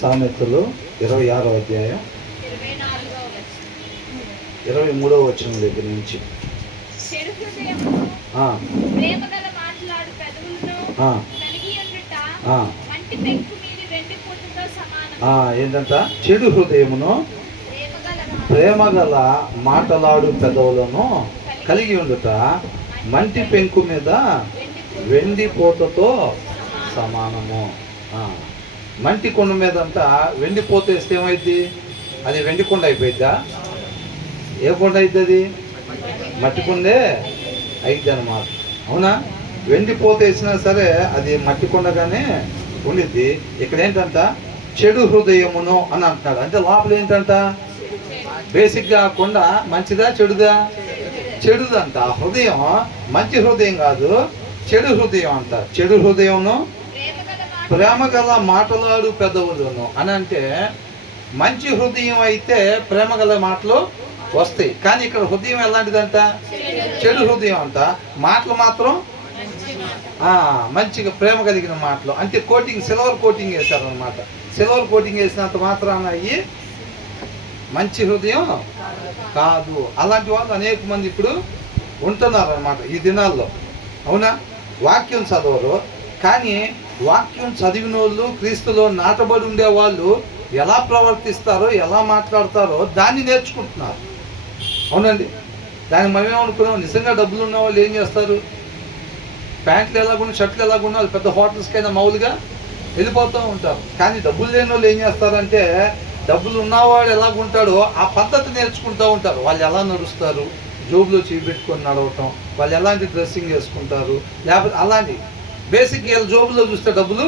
సామెతలు 26వ అధ్యాయం 23వ వచనం దగ్గర నుంచి. ఏంటంట? చెడు హృదయమును ప్రేమగల మాటలాడు పెదవులను కలిగి ఉండుట మంటి పెంకు మీద వెండి పోతతో సమానము. మంటి కొండ మీద అంతా వెండి పోత వేస్తే ఏమైద్ది? అది వెండి కొండ అయిపోయిద్దా? ఏ కొండ అయిద్ది? అది మట్టి కొండే అయిద్ది అన్నమాట. అవునా? వెండి పోత వేసినా సరే అది మట్టి కొండగానే ఉండిద్ది. ఇక్కడ ఏంటంట? చెడు హృదయమును అని అంటున్నాడు. అంటే లోపల ఏంటంట? బేసిక్గా కొండ మంచిదా చెడుదా? చెడుదంట. హృదయం మంచి హృదయం కాదు, చెడు హృదయం అంట. చెడు హృదయంను ప్రేమ గల మాటలాడు పెదవులను అని అంటే, మంచి హృదయం అయితే ప్రేమ గల మాటలు వస్తాయి. కానీ ఇక్కడ హృదయం ఎలాంటిదంట? చెడు హృదయం అంట. మాటలు మాత్రం మంచిగా ప్రేమ కలిగిన మాటలు. అంటే కోటింగ్, సిల్వర్ కోటింగ్ వేశారనమాట. సిల్వర్ కోటింగ్ వేసినంత మాత్రాన అయ్యి మంచి హృదయం కాదు. అలాంటి వాళ్ళు అనేక మంది ఇప్పుడు ఉంటున్నారు అన్నమాట ఈ దినాల్లో. అవునా? వాక్యం చదవరు, కానీ వాక్యం చదివిన వాళ్ళు, క్రీస్తులో నాటబడి ఉండే వాళ్ళు ఎలా ప్రవర్తిస్తారో, ఎలా మాట్లాడతారో దాన్ని నేర్చుకుంటున్నారు. అవునండి. దాన్ని మనమేమనుకున్నాం? నిజంగా డబ్బులు ఉన్న వాళ్ళు ఏం చేస్తారు? ప్యాంట్లు ఎలాగున్నా, షర్ట్లు ఎలాగున్నా వాళ్ళు పెద్ద హోటల్స్కైనా మామూలుగా వెళ్ళిపోతూ ఉంటారు. కానీ డబ్బులు లేని వాళ్ళు ఏం చేస్తారంటే, డబ్బులు ఉన్నవాడు ఎలాగుంటాడో ఆ పద్ధతి నేర్చుకుంటూ ఉంటారు. వాళ్ళు ఎలా నడుస్తారు, జోబులో చేపెట్టుకొని నడవటం, వాళ్ళు ఎలాంటి డ్రెస్సింగ్ వేసుకుంటారు, లేకపోతే అలాంటి బేసిక్ వీళ్ళ జోబులో చూస్తే డబ్బులు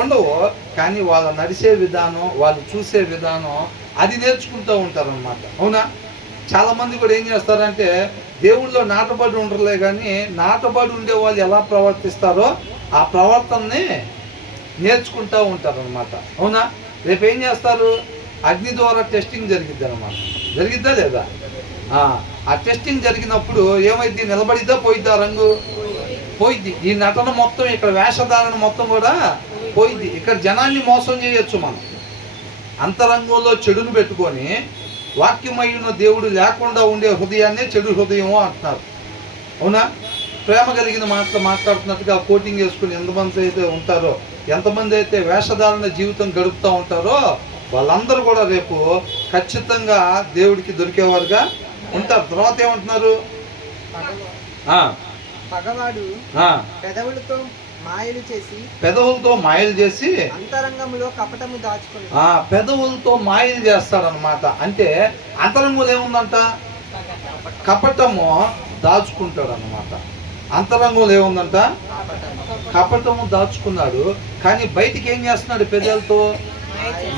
ఉండవు, కానీ వాళ్ళ నడిచే విధానం, వాళ్ళు చూసే విధానం అది నేర్చుకుంటూ ఉంటారు అన్నమాట. అవునా? చాలామంది కూడా ఏం చేస్తారంటే, దేవుళ్ళలో నాటబడి ఉండరులే కానీ నాటబడి ఉండే వాళ్ళు ఎలా ప్రవర్తిస్తారో ఆ ప్రవర్తనని నేర్చుకుంటూ ఉంటారు అన్నమాట. అవునా? రేపు ఏం చేస్తారు? అగ్ని ద్వారా టెస్టింగ్ జరిగిద్ది అనమాట. జరిగిద్దా లేదా? ఆ టెస్టింగ్ జరిగినప్పుడు ఏమైంది? నిలబడిద్దా పోయిద్దా? రంగు పోయిద్ది. ఈ నటన మొత్తం, ఇక్కడ వేషధారణ మొత్తం కూడా పోయిద్ది. ఇక్కడ జనాన్ని మోసం చేయొచ్చు మనం. అంతరంగంలో చెడును పెట్టుకొని వాక్యమయ్యున్న దేవుడు లేకుండా ఉండే హృదయాన్నే చెడు హృదయము అంటున్నారు. అవునా? ప్రేమ కలిగిన మాటలు మాట్లాడుతున్నట్టుగా కోటింగ్ వేసుకుని ఎంతమంది అయితే ఉంటారో, ఎంతమంది అయితే వేషధారణ జీవితం గడుపుతూ ఉంటారో వాళ్ళందరూ కూడా రేపు ఖచ్చితంగా దేవుడికి దొరికేవారుగా ఉంటారు. తర్వాత ఏమంటున్నారు? పగవాడు పెదవులతో మాయలు చేసి అంతరంగంలో కపటము దాచుకుని. పెదవులతో మాయలు చేస్తాడనమాట. అంటే అంతరంగంలో ఏముందంట? కపటము దాచుకుంటాడు అన్నమాట. అంతరంగంలో ఏముందంట? కపటము దాచుకున్నాడు. కానీ బయటికి ఏం చేస్తున్నాడు? పెదవులతో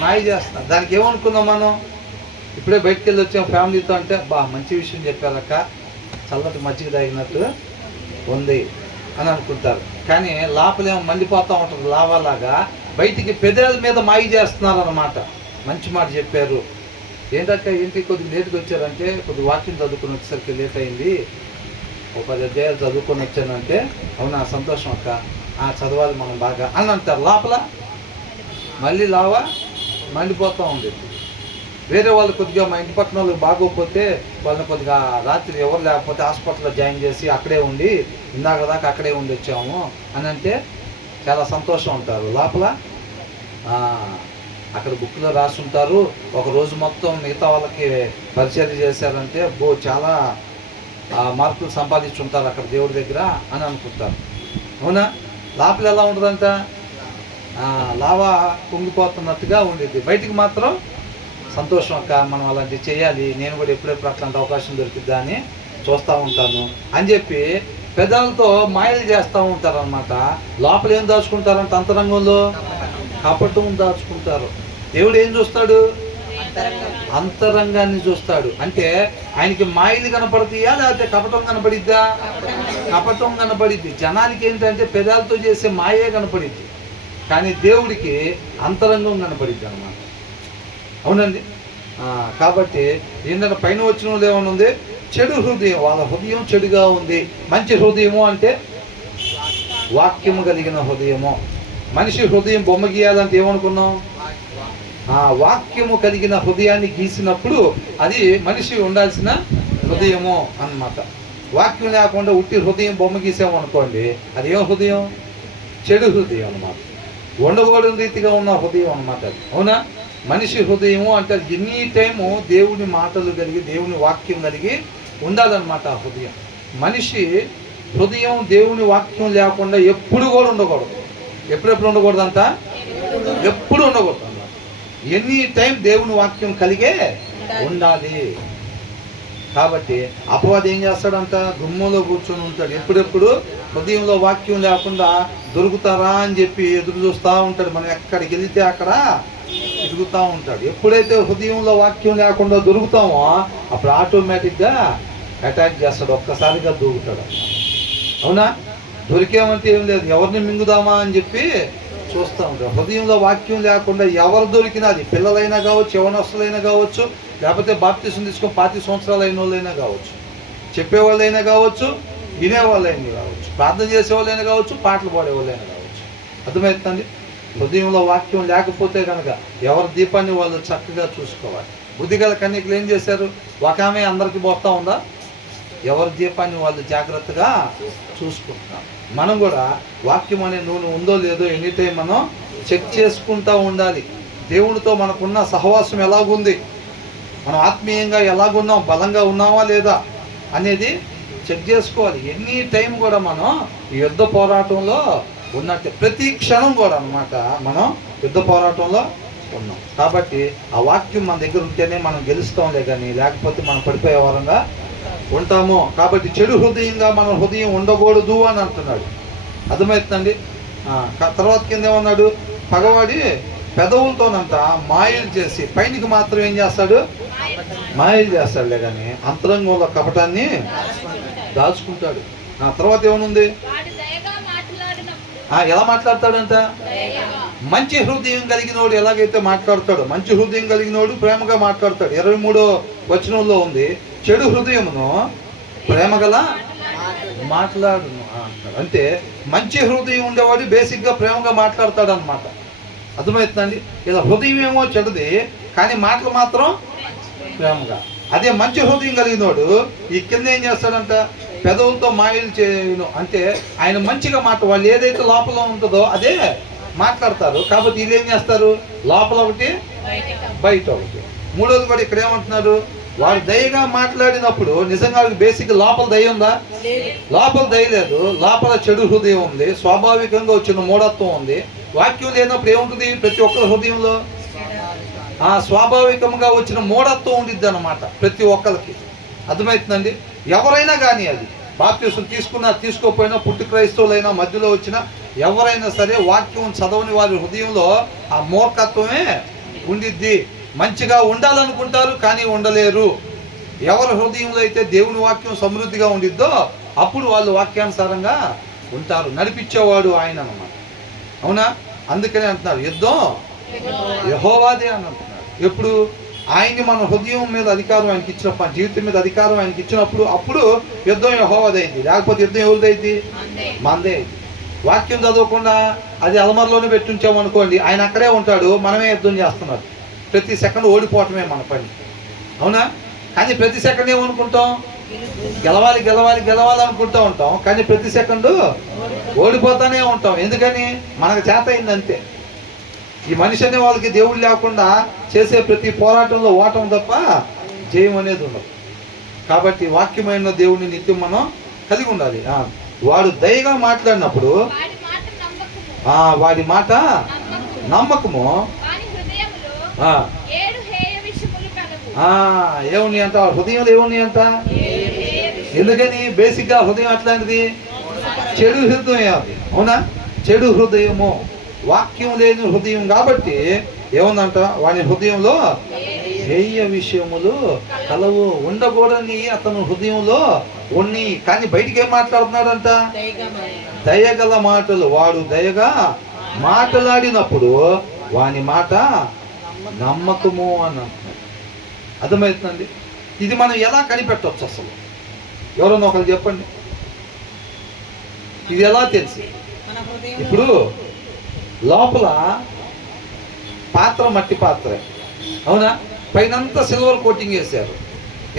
మాయ చేస్తున్నాడు. దానికి ఏమనుకున్నాం మనం? ఇప్పుడే బయటికి వెళ్ళి వచ్చాం ఫ్యామిలీతో అంటే, మంచి విషయం చెప్పారక్క, చల్లటి మజ్జిగ తాగినట్టు ఉంది అని అనుకుంటారు. కానీ లోపలేమో మండిపోతూ ఉంటుంది లావాలాగా. బయటికి పెదవుల మీద మాయ చేస్తున్నారు అన్నమాట. మంచి మాట చెప్పారు. ఏంటక్క, ఏంటి కొద్దిగా లేట్గా వచ్చారంటే, కొద్దిగా వాకింగ్ చదువుకొని వచ్చేసరికి లేట్ అయింది, 10 అధ్యాయాలు చదువుకొని వచ్చానంటే, అవునా సంతోషం అక్క, చదవాలి మనం బాగా అని అంటారు. లోపల మళ్ళీ లావా మండిపోతూ ఉంది. వేరే వాళ్ళు కొద్దిగా మా ఇంటి పక్కన వాళ్ళకి బాగోకపోతే వాళ్ళని కొద్దిగా రాత్రి ఎవరు లేకపోతే హాస్పిటల్లో జాయిన్ చేసి అక్కడే ఉండి ఇందాక దాకా అక్కడే ఉండి వచ్చాము అని అంటే చాలా సంతోషం ఉంటారు. లోపల అక్కడ బుక్లో రాసి ఉంటారు, ఒక రోజు మొత్తం మిగతా వాళ్ళకి పరిచయం చేశారంటే చాలా మార్కులు సంపాదించుంటారు అక్కడ దేవుడి దగ్గర అని అనుకుంటారు. అవునా? లోపల ఎలా ఉంటుందంట? లావా పొంగిపోతున్నట్టుగా ఉండేది. బయటికి మాత్రం సంతోషం అక్క, మనం అలాంటివి చేయాలి, నేను కూడా ఎప్పుడెప్పుడు అట్లాంటి అవకాశం దొరికిద్దా అని చూస్తూ ఉంటాను అని చెప్పి పెదాలతో మాయలు చేస్తూ ఉంటారు అనమాట. లోపల ఏం దాచుకుంటారంటే అంతరంగంలో కపటం దాచుకుంటారు. దేవుడు ఏం చూస్తాడు? అంతరంగాన్ని చూస్తాడు. అంటే ఆయనకి మాయలు కనపడతాయా లేకపోతే కపటం కనపడిద్దా? కపటం కనపడిద్ది. జనానికి ఏంటంటే పెదాలతో చేసే మాయే కనపడిద్ది, కానీ దేవుడికి అంతరంగం కనపడిద్ది అన్నమాట. అవునండి. కాబట్టి ఏంటంటే పైన వచ్చిన వాళ్ళు ఏమైనా ఉంది? చెడు హృదయం. వాళ్ళ హృదయం చెడుగా ఉంది. మంచి హృదయము అంటే వాక్యము కలిగిన హృదయము. మనిషి హృదయం బొమ్మ గీయాలంటే ఏమనుకున్నాం? ఆ వాక్యము కలిగిన హృదయాన్ని గీసినప్పుడు అది మనిషి ఉండాల్సిన హృదయము అన్నమాట. వాక్యం లేకుండా ఉట్టి హృదయం బొమ్మ గీసామనుకోండి, అది ఏం హృదయం? చెడు హృదయం అన్నమాట. ఉండకూడని రీతిగా ఉన్న హృదయం అన్నమాట అది. అవునా? మనిషి హృదయము అంటే ఎనీ టైము దేవుని మాటలు కలిగి దేవుని వాక్యం కలిగి ఉండాలన్నమాట ఆ హృదయం. మనిషి హృదయం దేవుని వాక్యం లేకుండా ఎప్పుడు కూడా ఉండకూడదు. ఎప్పుడెప్పుడు ఉండకూడదు అంట? ఎప్పుడు ఉండకూడదు అన్నమాట. ఎనీ టైం దేవుని వాక్యం కలిగే ఉండాలి. కాబట్టి అపవాది ఏం చేస్తాడంట? గుమ్మంలో కూర్చొని ఉంటాడు. ఎప్పుడెప్పుడు హృదయంలో వాక్యం లేకుండా దొరుకుతారా అని చెప్పి ఎదురు చూస్తూ ఉంటాడు. మనం ఎక్కడికి వెళితే అక్కడ తిరుగుతూ ఉంటాడు. ఎప్పుడైతే హృదయంలో వాక్యం లేకుండా దొరుకుతామో అప్పుడు ఆటోమేటిక్గా అటాక్ చేస్తాడు, ఒక్కసారిగా దూకుతాడు. అవునా? దొరికామంటే ఏం లేదు, ఎవరిని మింగుదామా అని చెప్పి చూస్తూ ఉంటాడు. హృదయంలో వాక్యం లేకుండా ఎవరు దొరికినా, అది పిల్లలైనా కావచ్చు, యవనస్తులైనా కావచ్చు, లేకపోతే బాప్తిసం తీసుకొని 25 సంవత్సరాలు అయిన వాళ్ళైనా కావచ్చు, చెప్పేవాళ్ళైనా కావచ్చు, వినేవాళ్ళైనా కావచ్చు, ప్రార్థన చేసేవాళ్ళైనా కావచ్చు, పాటలు పాడేవాళ్ళైనా కావచ్చు. అర్థమవుతుంది? హృదయంలో వాక్యం లేకపోతే కనుక ఎవరి దీపాన్ని వాళ్ళు చక్కగా చూసుకోవాలి. బుద్ధిగల కన్యకలు ఏం చేశారు? ఒక ఆమె అందరికీ పోతా ఉందా? ఎవరి దీపాన్ని వాళ్ళు జాగ్రత్తగా చూసుకుంటున్నాం. మనం కూడా వాక్యం అనే నూనె ఉందో లేదో ఎనీ టైం మనం చెక్ చేసుకుంటూ ఉండాలి. దేవుడితో మనకున్న సహవాసం ఎలాగుంది, మనం ఆత్మీయంగా ఎలాగున్నాం, బలంగా ఉన్నావా లేదా అనేది చెక్ చేసుకోవాలి. ఎనీ టైం కూడా మనం ఈ యుద్ధ పోరాటంలో ఉన్నట్టే, ప్రతి క్షణం కూడా అన్నమాట మనం యుద్ధ పోరాటంలో ఉన్నాం. కాబట్టి ఆ వాక్యం మన దగ్గర ఉంటేనే మనం గెలుస్తాంలే, కానీ లేకపోతే మనం పడిపోయే వారంగా ఉంటాము. కాబట్టి చెడు హృదయంగా మన హృదయం ఉండకూడదు అని అంటున్నాడు. అర్థమవుతుందండి? తర్వాత కింద ఏమన్నాడు? పగవాడి పెదవులతోనంత మాయలు చేసి పైనకి మాత్రం ఏం చేస్తాడు? మాయలు చేస్తాడులే, కానీ అంతరంగంలో కపటాన్ని దాచుకుంటాడు. తర్వాత ఏమనుంది? ఎలా మాట్లాడతాడంట? మంచి హృదయం కలిగినోడు ఎలాగైతే మాట్లాడతాడో, మంచి హృదయం కలిగినోడు ప్రేమగా మాట్లాడతాడు. 23వ వచనంలో ఉంది, చెడు హృదయమును ప్రేమగల మాట్లాడును అంటాడు. అంటే మంచి హృదయం ఉండేవాడు బేసిక్గా ప్రేమగా మాట్లాడతాడు అనమాట. అర్థమవుతుందండి? ఇలా హృదయం ఏమో చెడుది, కానీ మాటలు మాత్రం ప్రేమగా. అదే మంచి హృదయం కలిగినోడు ఈ కింద ఏం చేస్తాడంట? పెదవులతో మాయలు చేయను. అంటే ఆయన మంచిగా మాట, వాళ్ళు ఏదైతే లోపల ఉంటుందో అదే మాట్లాడతారు. కాబట్టి వీళ్ళు ఏం చేస్తారు? లోపల ఒకటి, బయట ఒకటి. మూడోది కూడా ఇక్కడ ఏమంటున్నారు? వాడు దయగా మాట్లాడినప్పుడు నిజంగా బేసిక్ లోపల దయ ఉందా? లోపల దయ లేదు, లోపల చెడు హృదయం ఉంది, స్వాభావికంగా వచ్చిన మూఢత్వం ఉంది. వాక్యం లేనప్పుడు ఏముంటుంది? ప్రతి ఒక్కరి హృదయంలో స్వాభావికంగా వచ్చిన మూఢత్వం ఉండిద్ది అన్నమాట ప్రతి ఒక్కరికి. అర్థమవుతుందండి? ఎవరైనా కానీ, అది బాప్తిసం తీసుకున్నా తీసుకోకపోయినా, పుట్టి క్రైస్తవులైనా, మధ్యలో వచ్చినా ఎవరైనా సరే వాక్యం చదవని వారి హృదయంలో ఆ మూర్ఖత్వమే ఉండిద్ది. మంచిగా ఉండాలనుకుంటారు కానీ ఉండలేరు. ఎవరి హృదయంలో అయితే దేవుని వాక్యం సమృద్ధిగా ఉండిద్దో అప్పుడు వాళ్ళు వాక్యానుసారంగా ఉంటారు. నడిపించేవాడు ఆయన అన్నమాట. అవునా? అందుకనే అంటున్నారు యుద్ధం యెహోవాదే అని అంటున్నారు. ఎప్పుడు? ఆయన్ని మన హృదయం మీద అధికారం ఆయనకి ఇచ్చినప్పుడు, మన జీవితం మీద అధికారం ఆయనకి ఇచ్చినప్పుడు అప్పుడు యుద్ధం యెహోవాదైంది. లేకపోతే యుద్ధం ఎవరిదైంది? మనదే. వాక్యం చదవకుండా అది అలమరలోనే పెట్టుంచామనుకోండి, ఆయన అక్కడే ఉంటాడు, మనమే యుద్ధం చేస్తున్నారు. ప్రతి సెకండ్ ఓడిపోవటమే మన పని. అవునా? కానీ ప్రతి సెకండ్ ఏమనుకుంటాం? గెలవాలి గెలవాలి గెలవాలి అనుకుంటూ ఉంటాం, కానీ ప్రతి సెకండు ఓడిపోతానే ఉంటాం. ఎందుకని? మనకు చేత అయింది అంతే. ఈ మనిషి అనే వాళ్ళకి దేవుడు లేకుండా చేసే ప్రతి పోరాటంలో ఓటం తప్ప జయం అనేది ఉండదు. కాబట్టి వాక్యమైన దేవుని నిత్యం మనం కలిగి ఉండాలి. వాడు దయగా మాట్లాడినప్పుడు వాడి మాట నమ్మకము ఏమున్నాయి అంట? హృదయంలో ఏమున్నాయి అంట? ఎందుకని? బేసిక్గా హృదయం అట్లాంటిది చెడు హృదయం అది. అవునా? చెడు హృదయము, వాక్యం లేని హృదయం. కాబట్టి ఏముందంట? వాని హృదయంలో హేయ విషయములు కలవు. ఉండకూడని అతను హృదయంలో ఉన్ని, కానీ బయటికి ఏం మాట్లాడుతున్నాడంట? దయగల మాటలు. వాడు దయగా మాట్లాడినప్పుడు వాని మాట నమ్మకము అని అంటున్నాడు. అర్థమవుతుందండి? ఇది మనం ఎలా కనిపెట్టవచ్చు అసలు? ఎవరన్నా ఒకరు చెప్పండి, ఇది ఎలా తెలిసి? ఇప్పుడు లోపల పాత్ర మట్టి పాత్రే, అవునా? పైనంతా సిల్వర్ కోటింగ్ వేశారు,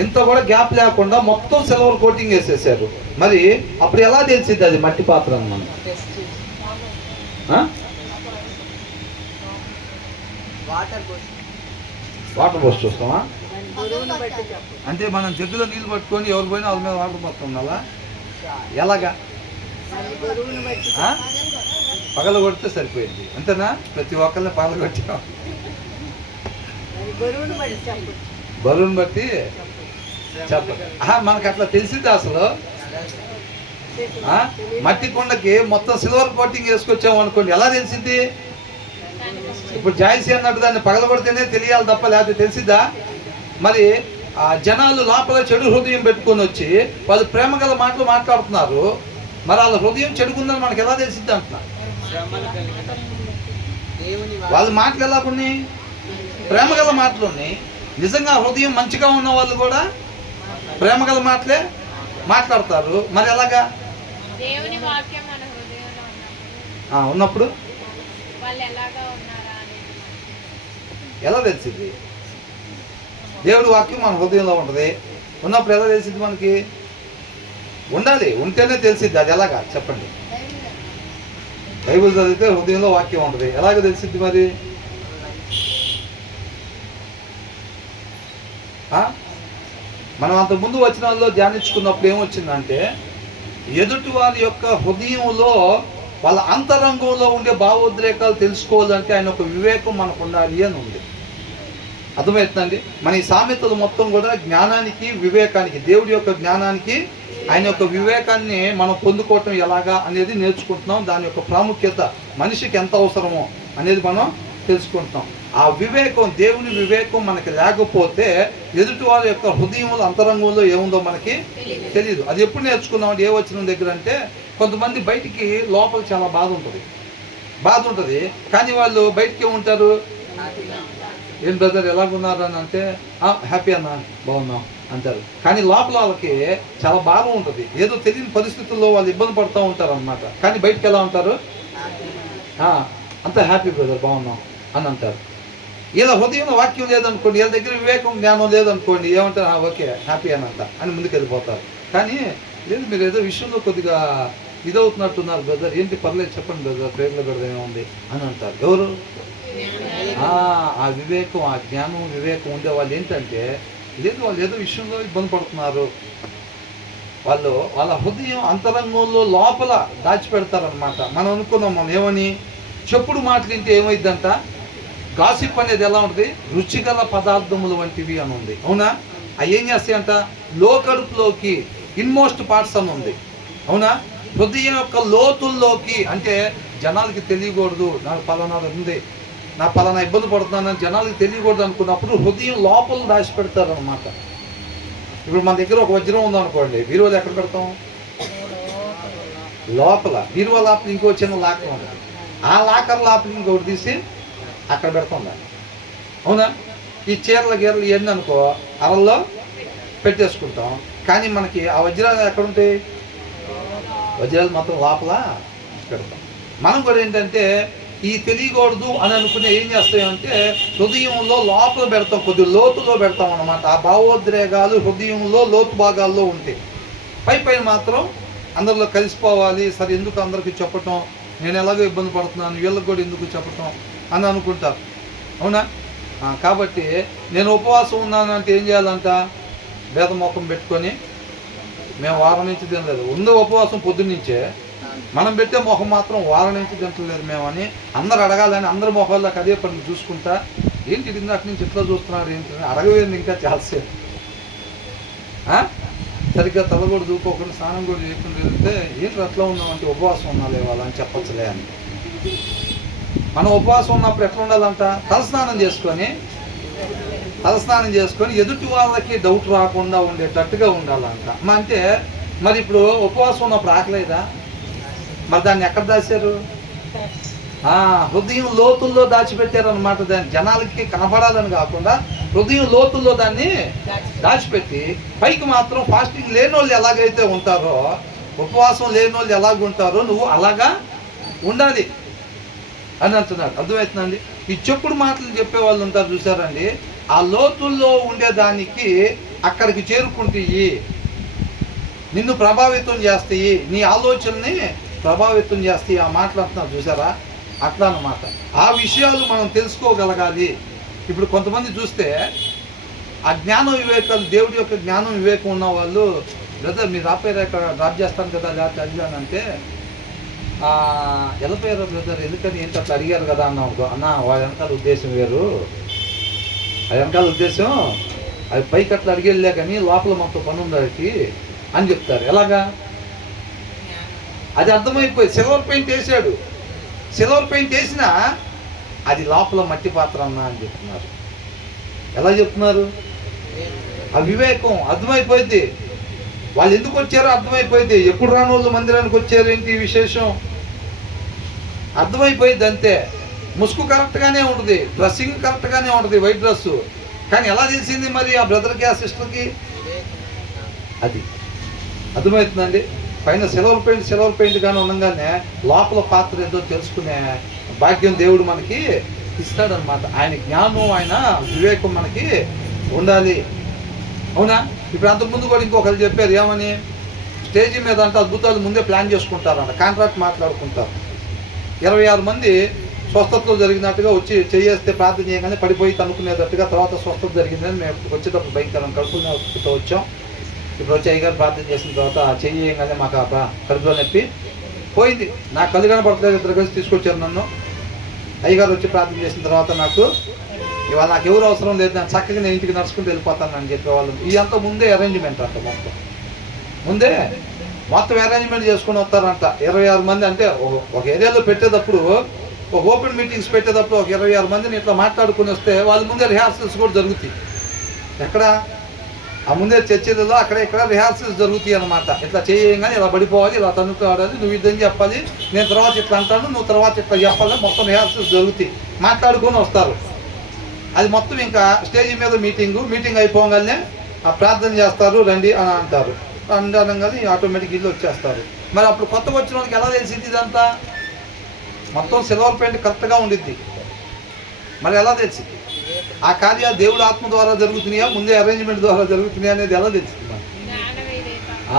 ఇంత కూడా గ్యాప్ లేకుండా మొత్తం సిల్వర్ కోటింగ్ వేసేసారు. మరి అప్పుడు ఎలా తెలిసింది అది మట్టి పాత్ర అని మనం? వాటర్ పోసి చూస్తామా? అంటే మనం జగ్గులో నీళ్ళు పట్టుకొని ఎవరు పోయినా వాళ్ళ మీద వాటర్ పోతుంది అలా? ఎలాగా? పగల కొడితే సరిపోయింది అంతేనా? ప్రతి ఒక్కరిని పగల కొట్టాం, బరువుని బట్టి చెప్పండి. మనకు అట్లా తెలిసింది అసలు. మట్టి కొండకి మొత్తం సిల్వర్ కోటింగ్ వేసుకొచ్చాము అనుకోండి, ఎలా తెలిసింది? ఇప్పుడు జాయిసీ అన్నట్టు దాన్ని పగలగొడితేనే తెలియాలి తప్ప లేకపోతే తెలిసిద్దా? మరి ఆ జనాలు లోపల చెడు హృదయం పెట్టుకొని వచ్చి వాళ్ళు ప్రేమ గల మాటలు మాట్లాడుతున్నారు, మరి వాళ్ళ హృదయం చెడుకుందని మనకు ఎలా తెలిసిద్ది అంటున్నారు. వాళ్ళ మాటలు ఎలా ఉన్నాయి? ప్రేమ గల మాటలు ఉన్నాయి. నిజంగా హృదయం మంచిగా ఉన్న వాళ్ళు కూడా ప్రేమ గల మాటలే మాట్లాడతారు. మరి ఎలాగా? దేవుని వాక్యం మన హృదయంలో ఉన్నప్పుడు వాళ్ళు ఎలాగా ఉన్నారా అనేది ఎలా తెలిసింది? దేవుడి వాక్యం మన హృదయంలో ఉంటుంది, ఉన్నప్పుడు ఎలా తెలిసింది మనకి? ఉండాలి, ఉంటేనే తెలిసిద్ది. అది ఎలాగా చెప్పండి? బైబిల్ చదివితే హృదయంలో వాక్యం ఉంటుంది, ఎలాగ తెలిసిద్ది మరి? మనం అంత ముందు వచ్చిన వాళ్ళు ధ్యానించుకున్నప్పుడు ఏమొచ్చిందంటే, ఎదుటి వారి యొక్క హృదయంలో వాళ్ళ అంతరంగంలో ఉండే భావోద్రేకాలు తెలుసుకోవాలంటే ఆయన ఒక వివేకం మనకు ఉండాలి అని ఉంది. అర్థమవుతుందండి? మన ఈ సామెతలు మొత్తం కూడా జ్ఞానానికి వివేకానికి, దేవుడి యొక్క జ్ఞానానికి ఆయన యొక్క వివేకాన్ని మనం పొందుకోవటం ఎలాగా అనేది నేర్చుకుంటున్నాం. దాని యొక్క ప్రాముఖ్యత మనిషికి ఎంత అవసరమో అనేది మనం తెలుసుకుంటున్నాం. ఆ వివేకం, దేవుని వివేకం మనకి లేకపోతే ఎదుటి వారి యొక్క హృదయంలో అంతరంగంలో ఏముందో మనకి తెలియదు. అది ఎప్పుడు నేర్చుకున్నామంటే ఏ వచ్చిన దగ్గర అంటే, కొంతమంది బయటికి లోపల చాలా బాధ ఉంటుంది, కానీ వాళ్ళు బయటికి ఏముంటారు? ఏం బ్రదర్ ఎలాగున్నారు అని అంటే హ్యాపీ అన్న, బాగున్నాం అంటారు. కానీ లోపల వాళ్ళకి చాలా బాధ ఉంటుంది, ఏదో తెలియని పరిస్థితుల్లో వాళ్ళు ఇబ్బంది పడుతూ ఉంటారు అన్నమాట. కానీ బయటికి ఎలా ఉంటారు? అంత హ్యాపీ బ్రదర్, బాగున్నాం అని అంటారు. ఇలా హృదయంలో వాక్యం లేదనుకోండి, వీళ్ళ దగ్గర వివేకం జ్ఞానం లేదనుకోండి, ఏమంటారు? ఓకే హ్యాపీ అని అంట అని ముందుకు వెళ్ళిపోతారు. కానీ లేదు, మీరు ఏదో విషయంలో కొద్దిగా ఇదవుతున్నట్టున్నారు బ్రదర్, ఏంటి పర్లేదు చెప్పండి బ్రదర్, ప్రేమలో బ్రదర్ ఏముంది అని అంటారు. ఎవరు? ఆ వివేకం, ఆ జ్ఞానం, వివేకం ఉండే వాళ్ళు ఏంటంటే, లేదు వాళ్ళు ఏదో విషయంలో ఇబ్బంది పడుతున్నారు, వాళ్ళు వాళ్ళ హృదయం అంతరంగంలో లోపల దాచిపెడతారనమాట. మనం అనుకున్నాం, మనం ఏమని? చెప్పుడు మాటలు వింటే ఏమైందంట? గాసిప్ అనేది ఎలా ఉంటుంది? రుచిగల పదార్థములు వంటివి అని ఉంది, అవునా? అవి ఏం చేస్తాయంట? లోకడుపులోకి, ఇన్మోస్ట్ పార్ట్స్ అని ఉంది, అవునా? హృదయం యొక్క లోతుల్లోకి, అంటే జనాలకి తెలియకూడదు నాకు పలానాది ఉంది, నా పలానా ఇబ్బంది పడుతున్నానని జనాలకి తెలియకూడదు అనుకున్నప్పుడు హృదయం లోపల దాచిపెడతారనమాట. ఇప్పుడు మన దగ్గర ఒక వజ్రం ఉందనుకోండి, బీరువాలు ఎక్కడ పెడతాం? లోపల. బీరువా లోపల ఇంకో చిన్న లాకర్ ఉంటుంది, ఆ లాకర్ లోపల ఇంకొకటి తీసి అక్కడ పెడతాం దాన్ని, అవునా? ఈ చీరల గీరలు ఇవన్నీ అనుకో అరల్లో పెట్టేసుకుంటాం, కానీ మనకి ఆ వజ్రాలు ఎక్కడ ఉంటాయి? వజ్రాలు మాత్రం లోపల పెడతాం. మనం కూడా ఏంటంటే ఈ తెలియకూడదు అని అనుకునే ఏం చేస్తాయంటే హృదయంలో లోపల పెడతాం, కొద్ది లోతులో పెడతాం అన్నమాట. ఆ భావోద్రేగాలు హృదయంలో లోతు భాగాల్లో ఉంటాయి. పైన మాత్రం అందరిలో కలిసిపోవాలి, సరే ఎందుకు అందరికీ చెప్పటం, నేను ఎలాగో ఇబ్బంది పడుతున్నాను వీళ్ళకి కూడా ఎందుకు చెప్పటం అని అనుకుంటారు, అవునా? కాబట్టి నేను ఉపవాసం ఉన్నానంటే ఏం చేయాలంట? వేదముఖం పెట్టుకొని, మేము వారం నుంచి తినలేదు, ఉంది ఉపవాసం పొద్దున్నుంచే, మనం పెట్టే మొహం మాత్రం వారం నుంచి తింటలేదు మేమని అందరు అడగాలని అందరి మొహాల్లోకి అదే పని చూసుకుంటా, ఏంటి ఇందాక నుంచి ఇట్లా చూస్తున్నారు ఏంటి అడగవేంది ఇంకా చాలాసేపు. సరిగ్గా తల కూడా దూకోకుండా స్నానం కూడా చేయకుండా వెళ్తే ఏంటి అట్లా ఉన్నామంటే ఉపవాసం ఉన్నాలే వాళ్ళని చెప్పచ్చులే అని. మనం ఉపవాసం ఉన్నప్పుడు ఎట్లా ఉండాలంట? తలస్నానం చేసుకొని ఎదుటి వాళ్ళకి డౌట్ రాకుండా ఉండేటట్టుగా ఉండాలంట. అంటే మరి ఇప్పుడు ఉపవాసం ఉన్నప్పుడు ఆకలేదా? మరి దాన్ని ఎక్కడ దాచారు? హృదయం లోతుల్లో దాచిపెట్టారు అనమాట. దాన్ని జనాలకి కనపడాలని కాకుండా హృదయం లోతుల్లో దాన్ని దాచిపెట్టి పైకి మాత్రం ఫాస్టింగ్ లేని వాళ్ళు ఎలాగైతే ఉంటారో, ఉపవాసం లేని వాళ్ళు ఎలాగుంటారో నువ్వు అలాగా ఉండాలి అని అంటున్నాడు. అర్థమవుతుందండి? ఈ చెప్పుడు మాటలు చెప్పే వాళ్ళు ఉంటారు చూసారండి, ఆ లోతుల్లో ఉండేదానికి అక్కడికి చేరుకుంటాయి, నిన్ను ప్రభావితం చేస్తాయి, నీ ఆలోచనని ప్రభావితం చేస్తాయి ఆ మాటలు అంటున్నారు చూసారా, అట్లా అన్నమాట. ఆ విషయాలు మనం తెలుసుకోగలగాలి. ఇప్పుడు కొంతమంది చూస్తే ఆ జ్ఞాన వివేకాలు, దేవుడి యొక్క జ్ఞానం వివేకం ఉన్న వాళ్ళు, బ్రదర్ మీరు రాపోయారు ఇక్కడ డ్రాప్ చేస్తాను కదా లేకపోతే అడిగానంటే వెళ్ళిపోయారు బ్రదర్ ఎందుకని ఏంటి అట్లా అడిగారు కదా అన్నావు అన్న, వాళ్ళ వెనకాల ఉద్దేశం వేరు, ఆ వెనకాల ఉద్దేశం అది పైకి అట్లా అడిగేళ్ళే కానీ లోపల మొత్తం పని ఉందాడికి అని చెప్తారు. ఎలాగా అది అర్థమైపోయి సిల్వర్ పెయింట్ వేసాడు, సిల్వర్ పెయింట్ వేసినా అది లోపల మట్టి పాత్ర అన్నా అని చెప్తున్నారు. ఎలా చెప్తున్నారు? ఆ వివేకం అర్థమైపోయింది, వాళ్ళు ఎందుకు వచ్చారో అర్థమైపోయింది, ఎప్పుడు రాని వాళ్ళు మందిరానికి వచ్చారు ఏంటి విశేషం అర్థమైపోయింది అంతే. ముసుగు కరెక్ట్గానే ఉంటుంది, డ్రెస్సింగ్ కరెక్ట్గానే ఉంటుంది, వైట్ డ్రెస్సు, కానీ ఎలా తెలిసింది మరి ఆ బ్రదర్కి ఆ సిస్టర్కి? అది అర్థమవుతుందండి. పైన సిల్వర్ పెయింట్ కానీ ఉండగానే లోపల పాత్ర ఏదో తెలుసుకునే భాగ్యం దేవుడు మనకి ఇస్తాడనమాట. ఆయన జ్ఞానం, ఆయన వివేకం మనకి ఉండాలి. అవునా? ఇప్పుడు అంతకుముందు కూడా ఇంకొకరు చెప్పారు ఏమని, స్టేజీ మీద అంటే అద్భుతాలు ముందే ప్లాన్ చేసుకుంటారంట, కాంట్రాక్ట్ మాట్లాడుకుంటారు. 26 మంది స్వస్థతలో జరిగినట్టుగా వచ్చి చేయేస్తే ప్రార్థన చేయగానే పడిపోయి తనుకునేటట్టుగా తర్వాత స్వస్థత జరిగిందని మేము వచ్చేటప్పుడు భయంకరం కడుపుతో వచ్చాం. ఇప్పుడు వచ్చి అయ్యగారు ప్రార్థన చేసిన తర్వాత చేయగానే మాకు కడుపులో నొప్పి పోయింది, నాకు కళ్ళు కనపడలేదు, 2 కలిసి తీసుకొచ్చారు నన్ను. అయ్యగారు వచ్చి ప్రార్థన చేసిన తర్వాత నాకు ఇవాళ నాకు ఎవరు అవసరం లేదు, నేను చక్కగా నేను ఇంటికి నడుచుకుంటూ వెళ్ళిపోతాను అని చెప్పేవాళ్ళు. ఇదంతా ముందే అరేంజ్మెంట్ అంట, ముందే మొత్తం అరేంజ్మెంట్ చేసుకుని వస్తారంట. 26 మంది అంటే ఒక ఏరియాలో పెట్టేటప్పుడు, ఒక ఓపెన్ మీటింగ్స్ పెట్టేటప్పుడు ఒక 26 మందిని ఇట్లా మాట్లాడుకుని వస్తే వాళ్ళ ముందే రిహార్సల్స్ కూడా జరుగుతాయి. ఎక్కడ? ఆ ముందే చర్చిలలో అక్కడ ఇక్కడ రిహార్సల్స్ జరుగుతాయి అనమాట. ఇట్లా చేయగానే ఇలా పడిపోవాలి, ఇలా తన్నుకోవాలి, నువ్వు ఇదని చెప్పాలి, నేను తర్వాత ఇట్లా అంటాను, నువ్వు తర్వాత ఇట్లా చెప్పాలి, మొత్తం రిహార్సల్స్ జరుగుతాయి, మాట్లాడుకొని వస్తారు. అది మొత్తం ఇంకా స్టేజ్ మీద మీటింగ్ అయిపోగానే ఆ ప్రార్థన చేస్తారు, రండి అని అంటారు, అనగానే ఆటోమేటిక్ ఇల్లు వచ్చేస్తారు. మరి అప్పుడు కొత్తగా వచ్చిన వాళ్ళకి ఎలా తెలిసింది ఇదంతా? మొత్తం సిల్వర్ పెయింట్ కరెక్ట్గా ఉండిద్ది, మరి ఎలా తెలిసింది? ఆ కార్యాలు దేవుడు ఆత్మ ద్వారా జరుగుతున్నాయా, ముందే అరేంజ్మెంట్ ద్వారా జరుగుతున్నాయా అనేది ఎలా తెలిసింది?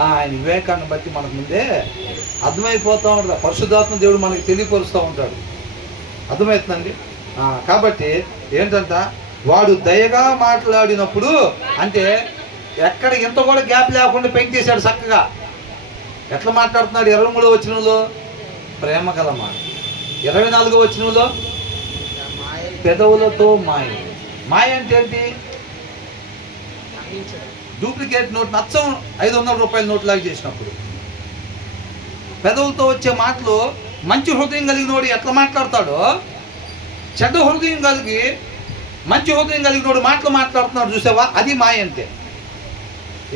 ఆయన వివేకాన్ని బట్టి మనకు ముందే అర్థమైపోతూ ఉంటుంది. పరిశుద్ధాత్మ దేవుడు మనకి తెలియపరుస్తూ ఉంటాడు. అర్థమవుతుందండి. కాబట్టి ఏంటంట, వాడు దయగా మాట్లాడినప్పుడు అంటే ఎక్కడ ఇంత కూడా గ్యాప్ లేకుండా పెయింట్ చేశాడు చక్కగా. ఎట్లా మాట్లాడుతున్నాడు? 23వ వచనంలో ప్రేమ గల మాట, 24వ వచనంలో పెదవులతో మాయ. మాయ అంటే ఏంటి? డూప్లికేట్ నోట్, నచ్చం 500 రూపాయల నోట్ లాగా చేసినప్పుడు పెదవులతో వచ్చే మాటలు. మంచి హృదయం కలిగినోడు ఎట్లా మాట్లాడతాడో, చెడ్డ హృదయం కలిగి మంచి హృదయం కలిగినోడు మాటలు మాట్లాడుతున్నాడు చూసావా, అది మాయ అంటే.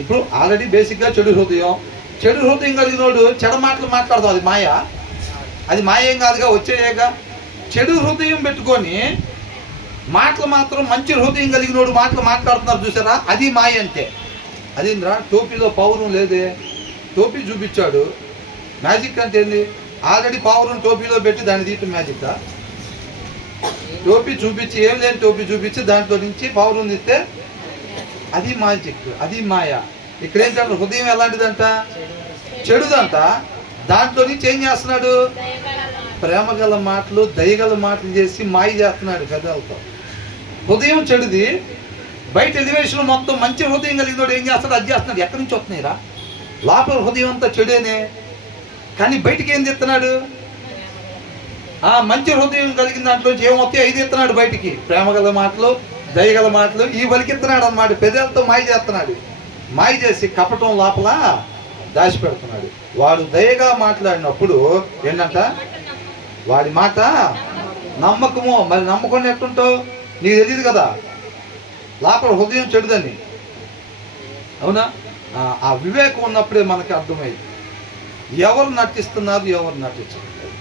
ఇప్పుడు ఆల్రెడీ బేసిక్గా చెడు హృదయం కలిగినోడు చెడ మాటలు మాట్లాడతాం, అది మాయ. అది మాయ ఏం కాదుగా, వచ్చేయేగా. చెడు హృదయం పెట్టుకొని మాటలు మాత్రం మంచి హృదయం కలిగినోడు మాటలు మాట్లాడుతున్నారు చూసారా, అది మాయ అంటే. అదేంద్రా టోపీలో పౌరం లేదే, టోపీ చూపించాడు, మ్యాజిక్ అంటే ఏంది? ఆల్రెడీ పౌరం టోపీలో పెట్టి దాన్ని తీయటం మ్యాజిక్గా? టోపీ చూపించి, ఏం లేని టోపీ చూపించి దాంట్లో నుంచి పౌరం తీస్తే అది మ్యాజిక్, అది మాయ. ఇక్కడ ఏంటంటే హృదయం ఎలాంటిదంట? చెడుదంట. దాంట్లో నుంచి ఏం చేస్తున్నాడు? ప్రేమగల మాటలు, దయగల మాటలు చేసి మాయ చేస్తున్నాడు పెద్దలతో. హృదయం చెడుది, బయట ఎలివేషన్ మొత్తం మంచి హృదయం కలిగినోడు ఏం చేస్తాడు? అది చేస్తున్నాడు. ఎక్కడి నుంచి వస్తున్నాయిరా? లోపల హృదయం అంతా చెడేనే, కానీ బయటికి ఏం తెస్తున్నాడు? మంచి హృదయం కలిగిన దాంట్లో ఏమవుతాయి? 5 ఎత్తున్నాడు బయటికి, ప్రేమగల మాటలు, దయగల మాటలు, ఈ వలికెత్తున్నాడు అన్నమాట. పెద్దలతో మాయ చేస్తున్నాడు. మాయ చేసి కపటం లోపల దాచిపెడుతున్నాడు. వాడు దయగా మాట్లాడినప్పుడు ఏంటంట? వాడి మాట నమ్మకము. మరి నమ్మకుండా ఎట్టుంటావు? నీకు తెలియదు కదా లోపల హృదయం చెడుదని, అవునా? ఆ వివేకం ఉన్నప్పుడే మనకి అర్థమైంది ఎవరు నటిస్తున్నారు, ఎవరు నటించట్లేదు.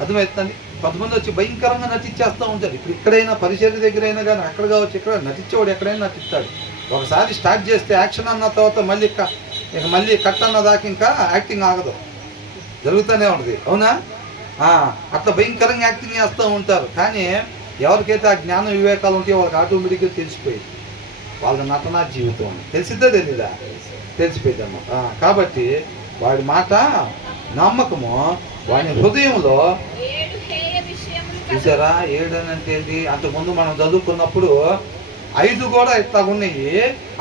అర్థమవుతుందండి. కొంతమంది వచ్చి భయంకరంగా నటించేస్తూ ఉంటారు. ఇప్పుడు ఇక్కడైనా పరిచర్య దగ్గర అయినా కానీ అక్కడ కావచ్చు, ఇక్కడ నటించేవాడు ఎక్కడైనా నటిస్తాడు. ఒకసారి స్టార్ట్ చేస్తే యాక్షన్ అన్న తర్వాత మళ్ళీ కట్ అన్న దాకా ఇంకా యాక్టింగ్ ఆగదు, జరుగుతూనే ఉంటుంది, అవునా? అట్లా భయంకరంగా యాక్టింగ్ చేస్తూ ఉంటారు. కానీ ఎవరికైతే ఆ జ్ఞానం వివేకాలు ఉంటే వాళ్ళకి ఆటోమేటిక్గా తెలిసిపోయింది వాళ్ళ నటనా జీవితం తెలిసిద్దా తెలీదా తెలిసిపోయిందమ్మా. కాబట్టి వాడి మాట నమ్మకము వాడి హృదయంలో. 7 హేయ విషయములు కలవు. చూసారా 7 అని అంటే ఏంటి? అంతకుముందు మనం చదువుకున్నప్పుడు 5 కూడా ఇట్లా ఉన్నాయి,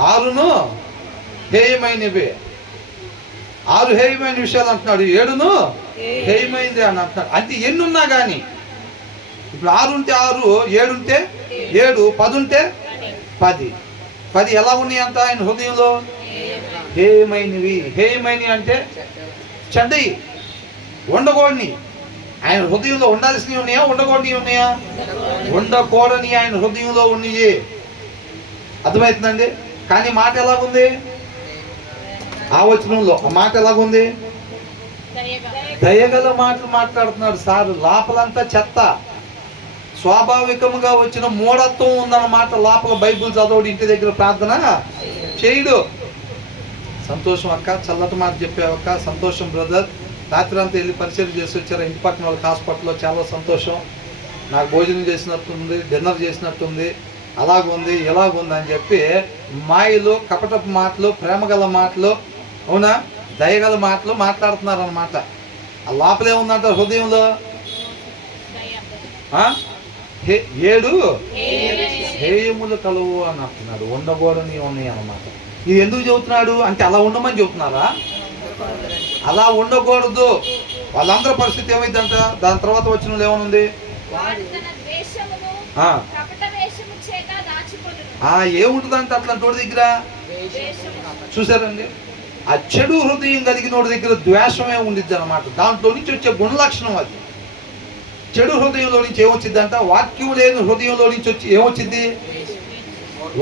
6ను హేయమైనవి. 6 హేయమైన విషయాలు అంటున్నాడు, 7ను హేయమైంది అని అంటున్నాడు. అంటే ఎన్ని ఉన్నా కానీ ఇప్పుడు 6 ఉంటే 6, 7 ఉంటే 7, 10 ఉంటే 10. 10 ఎలా ఉన్నాయి అంట ఆయన హృదయంలో? హేయమైనవి. హేయమైనవి అంటే చెడ్డయి, ఉండకూడని. ఆయన హృదయంలో ఉండాల్సినవి ఉన్నాయా, ఉండకూడని ఉన్నాయా? ఉండకూడని ఆయన హృదయంలో ఉన్నాయి. అర్థమవుతుందండి? కానీ మాట ఎలాగుంది? ఆ వచనంలో ఆ మాట ఎలాగుంది? దయగల మాటలు మాట్లాడుతున్నాడు సార్. లోపలంతా చెత్త, స్వాభావికంగా వచ్చిన మూఢత్వం ఉందన్నమాట. లోపల బైబిల్ చదవడు, ఇంటి దగ్గర ప్రార్థన చేయడు. సంతోషం అక్క, చల్లటి మాట చెప్పావక్క, సంతోషం బ్రదర్. రాత్రి అంతా వెళ్ళి పరిచయం చేసి వచ్చారు ఇంటి పక్కన వాళ్ళకి హాస్పిటల్లో. చాలా సంతోషం, నాకు భోజనం చేసినట్టుంది, డిన్నర్ చేసినట్టుంది, అలాగుంది ఇలాగుంది అని చెప్పి మాయలు, కపటపు మాటలు, ప్రేమగల మాటలు, అవునా, దయగల మాటలు మాట్లాడుతున్నారు అన్నమాట. ఆ లోపలే ఉందంట హృదయంలో 7 హేయములు కలవు అని అంటున్నాడు. ఉండకూడని ఉన్నాయి అన్నమాట. ఇది ఎందుకు చెబుతున్నాడు అంటే అలా ఉండమని చెబుతున్నారా? అలా ఉండకూడదు. వాళ్ళందరి పరిస్థితి ఏమైందంట? దాని తర్వాత వచ్చిన ఏమనుంది? ఏముంటుందంట అట్లాంటి వాడి దగ్గర? చూసారండి, ఆ చెడు హృదయం కలిగిన వాడి దగ్గర ద్వేషమే ఉండిద్ది అనమాట. దాంట్లో నుంచి వచ్చే గుణలక్షణం అది. చెడు హృదయంలో నుంచి ఏమొచ్చిందంట? వాక్యం లేని హృదయంలో నుంచి వచ్చి ఏమొచ్చింది?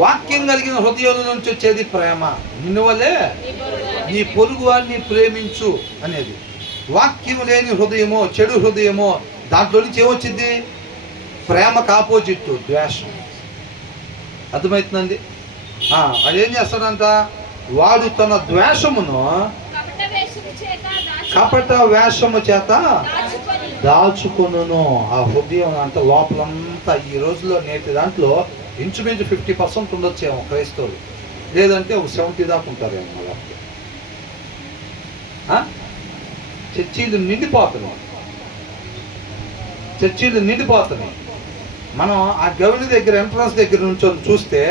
వాక్యం కలిగిన హృదయంలో నుంచి వచ్చేది ప్రేమ. నిన్ను వల్లే నీ పొరుగు వారిని ప్రేమించు అనేది. వాక్యం లేని హృదయమో, చెడు హృదయమో, దాంట్లో నుంచి ఏమొచ్చింది? ప్రేమకు ఆపోజిట్ ద్వేషం. అర్థమవుతుందండి? అదేం చేస్తాడంట? వాడు తన ద్వేషమును కపట వేషము చేత దాచుకొనును. ఆ హృదయం అంత లోపలంతా ఈ రోజుల్లో నేటి దాంట్లో ఇంచుమించు 50% ఉండొచ్చేమో క్రైస్తవులు, లేదంటే ఒక 70 దాకా ఉంటారేమో. అలా చర్చీలు నిండిపోతున్నాయి, చర్చీలు నిండిపోతున్నాయి. మనం ఆ గవిని దగ్గర ఎంట్రన్స్ దగ్గర నుంచి చూస్తే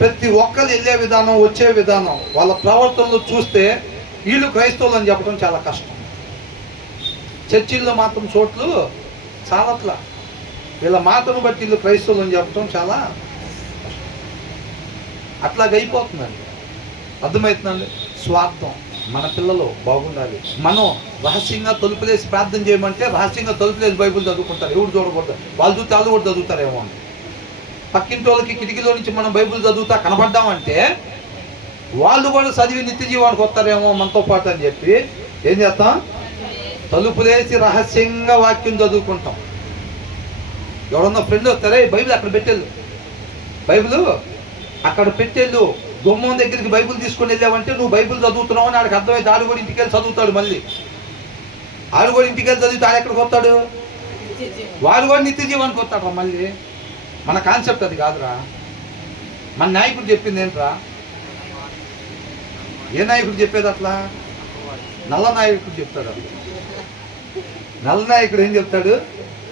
ప్రతి ఒక్కరు వెళ్ళే విధానం, వచ్చే విధానం, వాళ్ళ ప్రవర్తనలు చూస్తే వీళ్ళు క్రైస్తవులు అని చెప్పడం చాలా కష్టం. చర్చిల్లో మాత్రం చోట్లు చాలట్లా. వీళ్ళ మాటను బట్టి వీళ్ళు క్రైస్తవులు అని చెప్పడం చాలా అట్లాగైపోతుందండి. అర్థమవుతుందండి? స్వార్థం. మన పిల్లలు బాగుండాలి. మనం రహస్యంగా తలుపులేసి ప్రార్థన చేయమంటే రహస్యంగా తలుపులేసి బైబిల్ చదువుకుంటారు. ఎవరు చూడకూడదు, వాళ్ళు చూస్తే వాళ్ళు కూడా చదువుతారేమో అని. పక్కింటి వాళ్ళకి కిటికీలో నుంచి మనం బైబిల్ చదువుతా కనబడ్డామంటే వాళ్ళు కూడా చదివి నిత్య జీవానికి వస్తారేమో మనతో పాటు అని చెప్పి ఏం చేస్తాం? తలుపులేసి రహస్యంగా వాక్యం చదువుకుంటాం. ఎవరన్నా ఫ్రెండ్ వస్తారే, బైబిల్ అక్కడ పెట్టేళ్ళు, బైబిల్ అక్కడ పెట్టేళ్ళు, గుమ్మం దగ్గరికి బైబిల్ తీసుకొని వెళ్ళావంటే నువ్వు బైబిల్ చదువుతున్నావు అని ఆడికి అర్థమైతే ఆడు కూడా ఇంటికి వెళ్ళి చదువుతాడు. మళ్ళీ ఆడు కూడా ఇంటికి వెళ్ళి చదివితే ఆడు ఎక్కడికి వస్తాడు? వాడు కూడా నిత్య జీవానికి వస్తాడు. మళ్ళీ మన కాన్సెప్ట్ అది కాదురా. మన నాయకుడు చెప్పింది ఏంట్రా? ఏ నాయకుడు చెప్పేది అట్లా? నల్ల నాయకుడు చెప్తాడు అట్లా. నల్ల నాయకుడు ఏం చెప్తాడు?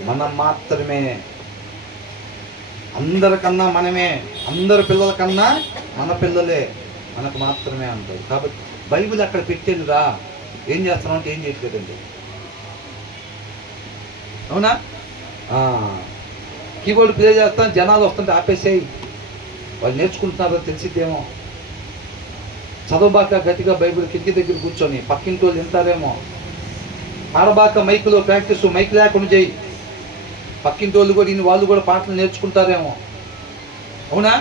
మనం మాత్రమే, అందరికన్నా మనమే, అందరి పిల్లల కన్నా మన పిల్లలే, మనకు మాత్రమే అంటాడు. కాబట్టి బైబిల్ అక్కడ పెట్టేదిరా. ఏం చేస్తున్నాం అంటే ఏం చేయట్లేదండి. అవునా? కీబోర్డ్ ప్లే చేస్తాం, జనాలు వస్తుంటే ఆపేసేయి, వాళ్ళు నేర్చుకుంటున్నారో తెలిసిద్దేమో. చదవబాక గట్టిగా బైబిల్ కిటికీ దగ్గర కూర్చొని పక్కింటి వాళ్ళు వింటారేమో. పాడబాక మైకులో ప్రాక్టీస్, మైక్ లేకుండా చేయి, పక్కింటి వాళ్ళు కూడా వాళ్ళు కూడా పాటలు నేర్చుకుంటారేమో. అవునా?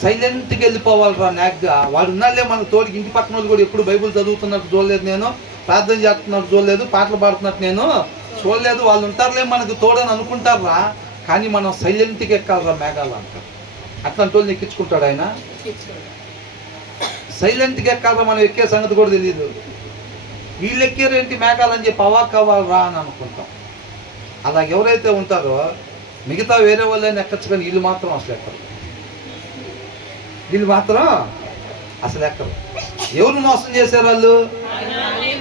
సైలెంట్గా వెళ్ళిపోవాలిరా నాగ్గా. వాడు ఉన్నాళ్ళే మన తోడికి. ఇంటి పక్కన వాళ్ళు కూడా ఎప్పుడు బైబిల్ చదువుతున్నట్టు చూడలేదు నేను, ప్రార్థన చేస్తున్నట్టు చూడలేదు, పాటలు పాడుతున్నట్టు నేను చూడలేదు. వాళ్ళు ఉంటారులే మనకు తోడని అనుకుంటారా, కానీ మనం సైలెంట్గా ఎక్కాలరా మేఘాలు అంటారు. అట్లాంటి వాళ్ళని ఎక్కించుకుంటాడు ఆయన. సైలెంట్గా ఎక్కాలరా, మనం ఎక్కే సంగతి కూడా తెలియదు. వీళ్ళు ఎక్కారేంటి మేఘాలని చెప్పి అవాక్ అవ్వాలరా అని అనుకుంటాం. అలా ఎవరైతే ఉంటారో మిగతా వేరే వాళ్ళని ఎక్కచ్చు, కానీ వీళ్ళు మాత్రం అసలు ఎక్కరు. వీళ్ళు మాత్రం అసలు ఎక్కరు. ఎవరు మోసం చేశారు వాళ్ళు?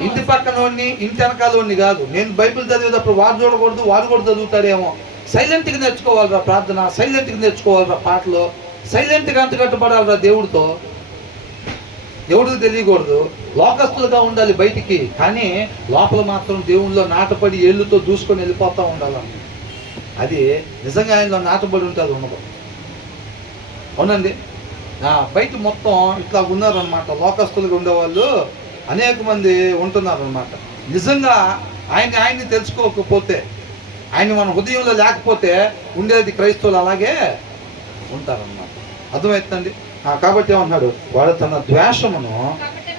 ఇంటి పక్కన వాడిని, ఇంటి వెనకాల వాడిని కాదు. నేను బైబిల్ చదివేటప్పుడు వాడు చూడకూడదు, వాడు కూడా చదువుతాడేమో. సైలెంట్గా నేర్చుకోవాలిరా ప్రార్థన, సైలెంట్గా నేర్చుకోవాలిరా పాటలు, సైలెంట్గా అంతకట్టుబడాలిరా దేవుడితో. దేవుడికి తెలియకూడదు, లోకస్తులుగా ఉండాలి బయటికి, కానీ లోపల మాత్రం దేవుళ్ళలో నాటపడి ఏళ్ళుతో దూసుకొని వెళ్ళిపోతూ ఉండాలని. అది నిజంగా ఆయనలో నాటబడి ఉంటుంది, ఉండదు. అవునండి. బయట మొత్తం ఇట్లా ఉన్నారనమాట. లోకస్తులుగా ఉండేవాళ్ళు అనేక మంది ఉంటున్నారనమాట. నిజంగా ఆయన్ని తెలుసుకోకపోతే, ఆయన మన హృదయంలో లేకపోతే ఉండేది క్రైస్తవులు అలాగే ఉంటారనమాట. అర్థమవుతుందండి. కాబట్టి ఏమన్నాడు, వాడు తన ద్వేషమును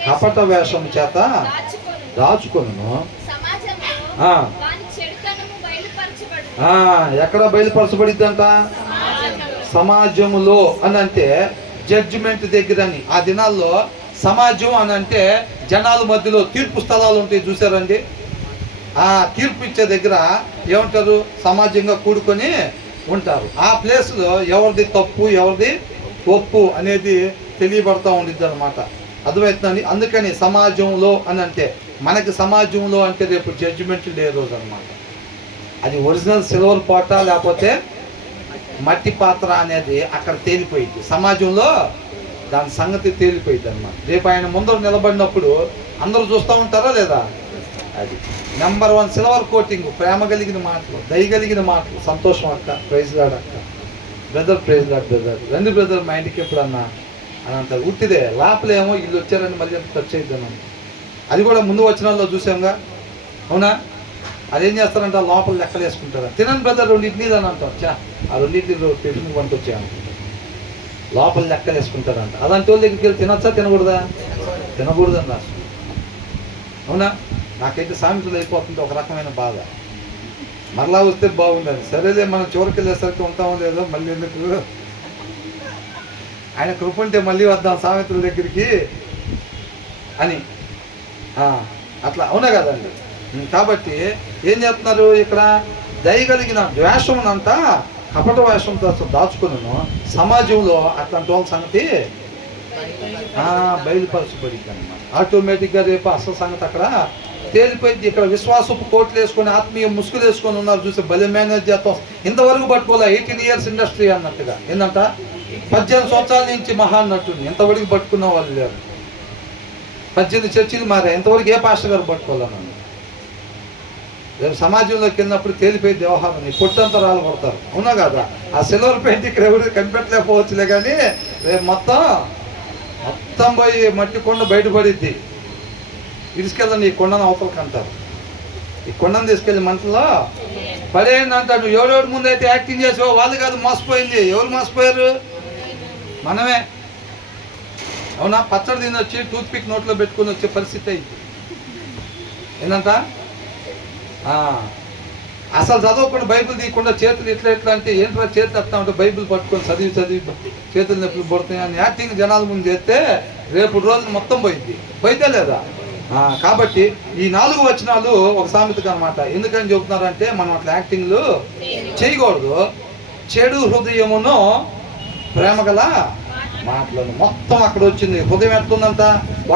కపట వేషము చేత దాచుకొను. ఎక్కడ బయలుపరచబడిద్దంట? సమాజములో అని అంటే జడ్జిమెంట్ దగ్గరని. ఆ దినాల్లో సమాజం అని అంటే జనాల మధ్యలో తీర్పు స్థలాలు ఉంటాయి, చూసారండి. ఆ తీర్పు ఇచ్చే దగ్గర ఏమంటారు? సమాజంగా కూడుకొని ఉంటారు. ఆ ప్లేస్లో ఎవరిది తప్పు ఎవరిది ఒప్పు అనేది తెలియబడతా ఉండిద్ది అనమాట. అర్థమవుతుందండి. అందుకని సమాజంలో అని అంటే మనకి సమాజంలో అంటే రేపు జడ్జిమెంట్ డే రోజు అనమాట. అది ఒరిజినల్ సిల్వర్ పాట లేకపోతే మట్టి పాత్ర అనేది అక్కడ తేలిపోయింది. సమాజంలో దాని సంగతి తేలిపోయింది అనమాట. రేపు ఆయన ముందర నిలబడినప్పుడు అందరూ చూస్తూ ఉంటారా లేదా? అది నెంబర్ 1 సిల్వర్ కోటింగ్, ప్రేమ కలిగిన మాటలు, దయగలిగిన మాటలు. సంతోషం అక్క, ప్రైజ్ లాడ్ అక్క, బ్రదర్ ప్రైజ్ లాడ్ బ్రదర్, రండి బ్రదర్ మా ఇంటికి ఎప్పుడన్నా అని అంటారు. ఉట్టిదే లోపలేమో వీళ్ళు వచ్చారని మళ్ళీ ఖర్చు అయిద్దామని. అది కూడా ముందు వచ్చిన వాళ్ళు చూసాంగా, అవునా? అదేం చేస్తారంటే ఆ లోపల లెక్కలు వేసుకుంటారు. తినండి బ్రదర్ 2 ఇడ్లీలు అని అంటాం. ఆ 2 ఇడ్లీలు టిఫిన్ పంపించాను, లోపల లెక్కలు వేసుకుంటారంట. అలాంటి వాళ్ళ దగ్గరికి వెళ్ళి తినచ్చా తినకూడదా? తినకూడదని రాసు. అవునా? నాకైతే సామెతలు అయిపోతుంటే ఒక రకమైన బాధ. మరలా వస్తే బాగుండదు. సరేలే మనం చివరికి వెళ్ళేసరికి ఉంటామో లేదో, మళ్ళీ ఎందుకు ఆయన కృప ఉంటే మళ్ళీ వద్దాం సామెతల దగ్గరికి అని అట్లా. అవునా కదండి? కాబట్టి ఏం చెప్తున్నారు ఇక్కడ? దయగలిగిన ద్వేషమునంతా కపట వేషంతో దాచుకున్నాను. సమాజంలో అట్లాంటి వాళ్ళ సంగతి బయలుపరచబడింది అనమాట. ఆటోమేటిక్గా రేపు అసలు సంగతి అక్కడ తేలిపోయింది. ఇక్కడ విశ్వాసపు కోట్లు వేసుకొని ఆత్మీయ ముసుగులు వేసుకొని ఉన్నారు, చూసి భలే మేనేజ్ చేస్తాం. ఇంతవరకు పట్టుకోలే 18 years ఇండస్ట్రీ అన్నట్టుగా. ఏంటంట 18 సంవత్సరాల నుంచి మహా అన్నట్టుంది. ఇంతవరకు పట్టుకున్న వాళ్ళు లేరు. 18 చర్చిలు మారాయి, ఇంతవరకు ఏ పాస్టర్ గారు పట్టుకోవాలన్నాను. రేపు సమాజంలోకి వెళ్ళినప్పుడు తేలిపోయింది వ్యవహారం. పొట్టంతా రాళ్ళు కొడతారు. అవునా కదా? ఆ సిల్వర్ పెయింట్ ఇక్కడ ఎవరు కనిపెట్టలేకపోవచ్చులే, కానీ రేపు మొత్తం పోయి మట్టి కొండ బయటపడిద్ది. తీసుకెళ్ళండి ఈ కొండను అవతలకి అంటారు. ఈ కొండను తీసుకెళ్ళి మంటలో పడేయండి అంటారు. ఎవరెవరి ముందు అయితే యాక్టింగ్ చేసో వాళ్ళు కాదు మోసపోయింది. ఎవరు మోసపోయారు? మనమే. అవునా? పచ్చడి తినొచ్చి టూత్పిక్ నోట్లో పెట్టుకుని వచ్చే పరిస్థితి అయింది. ఏంటంట? అసలు చదవకుండా బైబిల్ తీయకుండా చేతులు ఎట్లా అంటే ఏంట్రా చేతులు ఎత్తా ఉంటే బైబిల్ పట్టుకొని చదివి చేతులు నొప్పులు పడుతున్నాయని యాక్టింగ్ జనాల ముందు చేస్తే రేపు రోజు మొత్తం పోయితే లేదా? కాబట్టి ఈ 4 వచనాలు ఒక సామెతగా అనమాట. ఎందుకని చెబుతున్నారంటే మనం అట్లా యాక్టింగ్లు చేయకూడదు. చెడు హృదయమును ప్రేమ గల మాటలను మొత్తం అక్కడ వచ్చింది. హృదయం ఎట్లుందంట?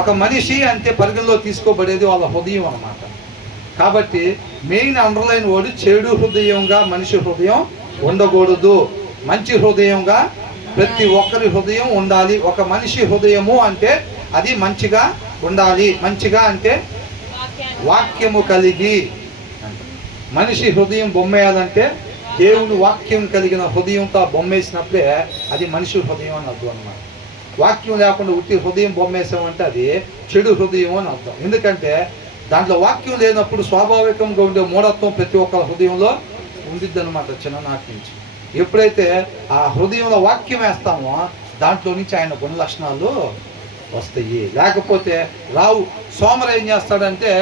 ఒక మనిషి అంటే పరిగణలో తీసుకోబడేది వాళ్ళ హృదయం అన్నమాట. కాబట్టి మెయిన్ అండర్లైన్ వర్డ్ చెడు హృదయంగా మనిషి హృదయం ఉండకూడదు. మంచి హృదయంగా ప్రతి ఒక్కరి హృదయం ఉండాలి. ఒక మనిషి హృదయము అంటే అది మంచిగా ఉండాలి. మంచిగా అంటే వాక్యము కలిగి. మనిషి హృదయం బొమ్మేయాలంటే దేవుని వాక్యం కలిగిన హృదయంతో బొమ్మేసినప్పుడే అది మనిషి హృదయం అని అర్థం అన్నమాట. వాక్యం లేకుండా ఉట్టి హృదయం బొమ్మేసామంటే అది చెడు హృదయం అని అర్థం. ఎందుకంటే దాంట్లో వాక్యం లేనప్పుడు స్వాభావికంగా ఉండే మూఢత్వం ప్రతి ఒక్క హృదయంలో ఉండిద్ది అనమాట చిన్ననాటి నుంచి. ఎప్పుడైతే ఆ హృదయంలో వాక్యం వేస్తామో దాంట్లో నుంచి ఆయన గుణ లక్షణాలు వస్తాయి. లేకపోతే రావు. సోమరు ఏం చేస్తాడంటే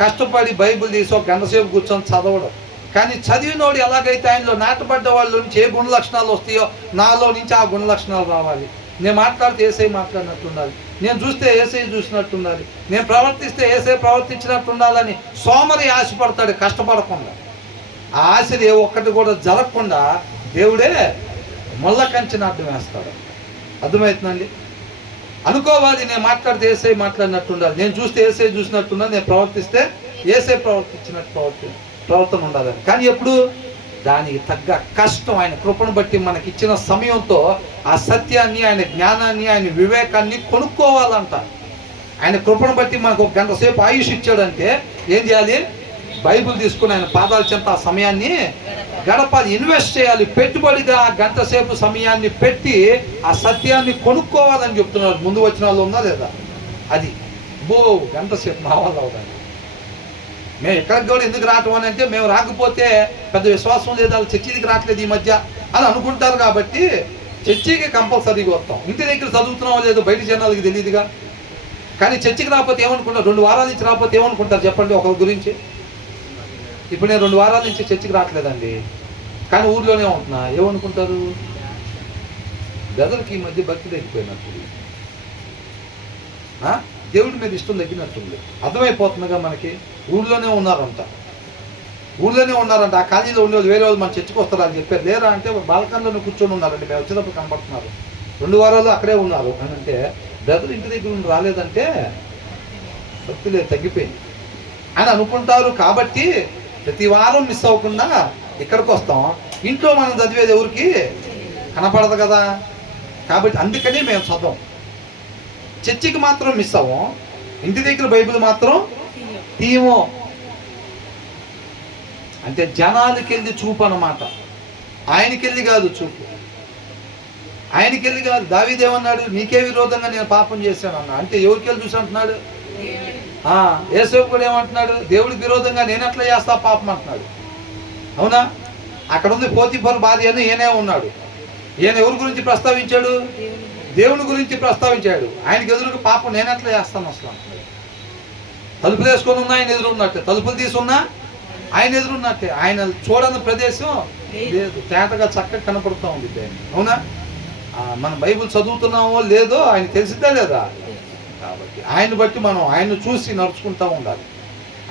కష్టపడి బైబిల్ తీసి ఒక గంట సేపు కూర్చొని చదవడం. కానీ చదివినోడు ఎలాగైతే ఆయనలో నాటపడ్డ వాళ్ళ నుంచి ఏ గుణ లక్షణాలు వస్తాయో నాలో నుంచి ఆ గుణ లక్షణాలు రావాలి. నేను మాట్లాడితే ఏసై మాట్లాడినట్టు ఉండాలి, నేను చూస్తే ఏసై చూసినట్టు ఉండాలి, నేను ప్రవర్తిస్తే ఏసై ప్రవర్తించినట్టు ఉండాలని సోమరి ఆశపడతాడు కష్టపడకుండా. ఆ ఆశలు ఏ ఒక్కటి కూడా జరగకుండా దేవుడే ముళ్ళ కంచెని అడ్డం వేస్తాడు. అర్థమవుతుందండి? అనుకోవాలి, నేను మాట్లాడితే ఏసై మాట్లాడినట్టు ఉండాలి, నేను చూస్తే ఏసై చూసినట్టుండాలి, నేను ప్రవర్తిస్తే ఏసై ప్రవర్తించినట్టు ప్రవర్తన ఉండాలని. కానీ ఎప్పుడు దానికి తగ్గ కష్టం ఆయన కృపను బట్టి మనకిచ్చిన సమయంతో ఆ సత్యాన్ని, ఆయన జ్ఞానాన్ని, ఆయన వివేకాన్ని కొనుక్కోవాలంట. ఆయన కృపను బట్టి మనకు 1 గంట సేపు ఆయుష్ ఇచ్చాడంటే ఏం చేయాలి? బైబిల్ తీసుకుని ఆయన పాదాల చెంత ఆ సమయాన్ని గడపాలి, ఇన్వెస్ట్ చేయాలి, పెట్టుబడిగా 1 గంట సేపు సమయాన్ని పెట్టి ఆ సత్యాన్ని కొనుక్కోవాలని చెప్తున్నారు. ముందు వచ్చిన వాళ్ళు ఉందా లేదా? అది 1 గంట సేపు మా వాళ్ళు అవుతాయి. మేము ఎక్కడికి కూడా ఎందుకు రావటం అని అంటే, మేము రాకపోతే పెద్ద విశ్వాసం లేదు, వాళ్ళు చర్చికి రావట్లేదు ఈ మధ్య అని అనుకుంటారు. కాబట్టి చర్చికి కంపల్సరీగా వస్తాం. ఇంటి దగ్గర చదువుతున్నామో లేదో బయట జనాలకి తెలియదుగా. కానీ చర్చికి రాకపోతే ఏమనుకుంటారు? 2 వారాల నుంచి రాకపోతే ఏమనుకుంటారు చెప్పండి ఒకరి గురించి? ఇప్పుడు నేను 2 వారాల నుంచి చర్చికి రావట్లేదండి, కానీ ఊర్లోనే ఉంటున్నా, ఏమనుకుంటారు? బ్రదర్కి ఈ మధ్య భక్తి తగ్గిపోయినట్టు, దేవుడి మీద ఇష్టం తగ్గినట్టుంది. అర్థమైపోతుందిగా మనకి. ఊళ్ళోనే ఉన్నారంట. ఆ కాలనీలో ఉండేవాళ్ళు వేరే వాళ్ళు మన చర్చకు వస్తారు అని చెప్పారు. లేరా అంటే బాల్కన్లోనే కూర్చొని ఉన్నారండి, మేము వచ్చినప్పుడు కనబడుతున్నారు. 2 వారాలు అక్కడే ఉన్నారు అని అంటే, బ్రదర్ ఇంటి దగ్గర నుండి రాలేదంటే భక్తి లేదు, తగ్గిపోయింది అని అనుకుంటారు. కాబట్టి ప్రతి వారం మిస్ అవ్వకుండా ఇక్కడికి వస్తాం. ఇంట్లో మనం చదివేది ఎవరికి కనపడదు కదా. కాబట్టి అందుకని మేము చదవం. చర్చికి మాత్రం మిస్ అవ్వం, ఇంటి దగ్గర బైబిల్ మాత్రం తీయము. అంటే జనాలకెళ్ళి చూపు అన్నమాట, ఆయనకెళ్ళి కాదు చూపు. ఆయనకెళ్ళి కాదు. దావీదేమన్నాడు? నీకే విరోధంగా నేను పాపం చేశాను అన్నా. అంటే ఎవరికెళ్ళి చూసి అంటున్నాడు? యేసు కూడా ఏమంటున్నాడు? దేవుడికి విరోధంగా నేను ఎట్లా చేస్తా పాపం అంటున్నాడు. అవునా? అక్కడ ఉంది పోతీఫర్ భార్య అని ఈయనే ఉన్నాడు. ఈయన ఎవరి గురించి ప్రస్తావించాడు? దేవుని గురించి ప్రస్తావించాడు. ఆయనకి ఎదురుగా పాపం నేను ఎట్లా చేస్తాను అసలు? తలుపులు వేసుకొని ఉన్నా ఆయన ఎదురున్నట్టే, తలుపులు తీసున్నా ఆయన ఎదురున్నట్టే. ఆయన చూడని ప్రదేశం లేదు, తేటగా చక్కగా కనపడుతూ ఉంది. అవునా? మనం బైబిల్ చదువుతున్నామో లేదో ఆయన తెలిసిద్దా లేదా? కాబట్టి ఆయన బట్టి మనం ఆయన్ని చూసి నడుచుకుంటూ ఉండాలి.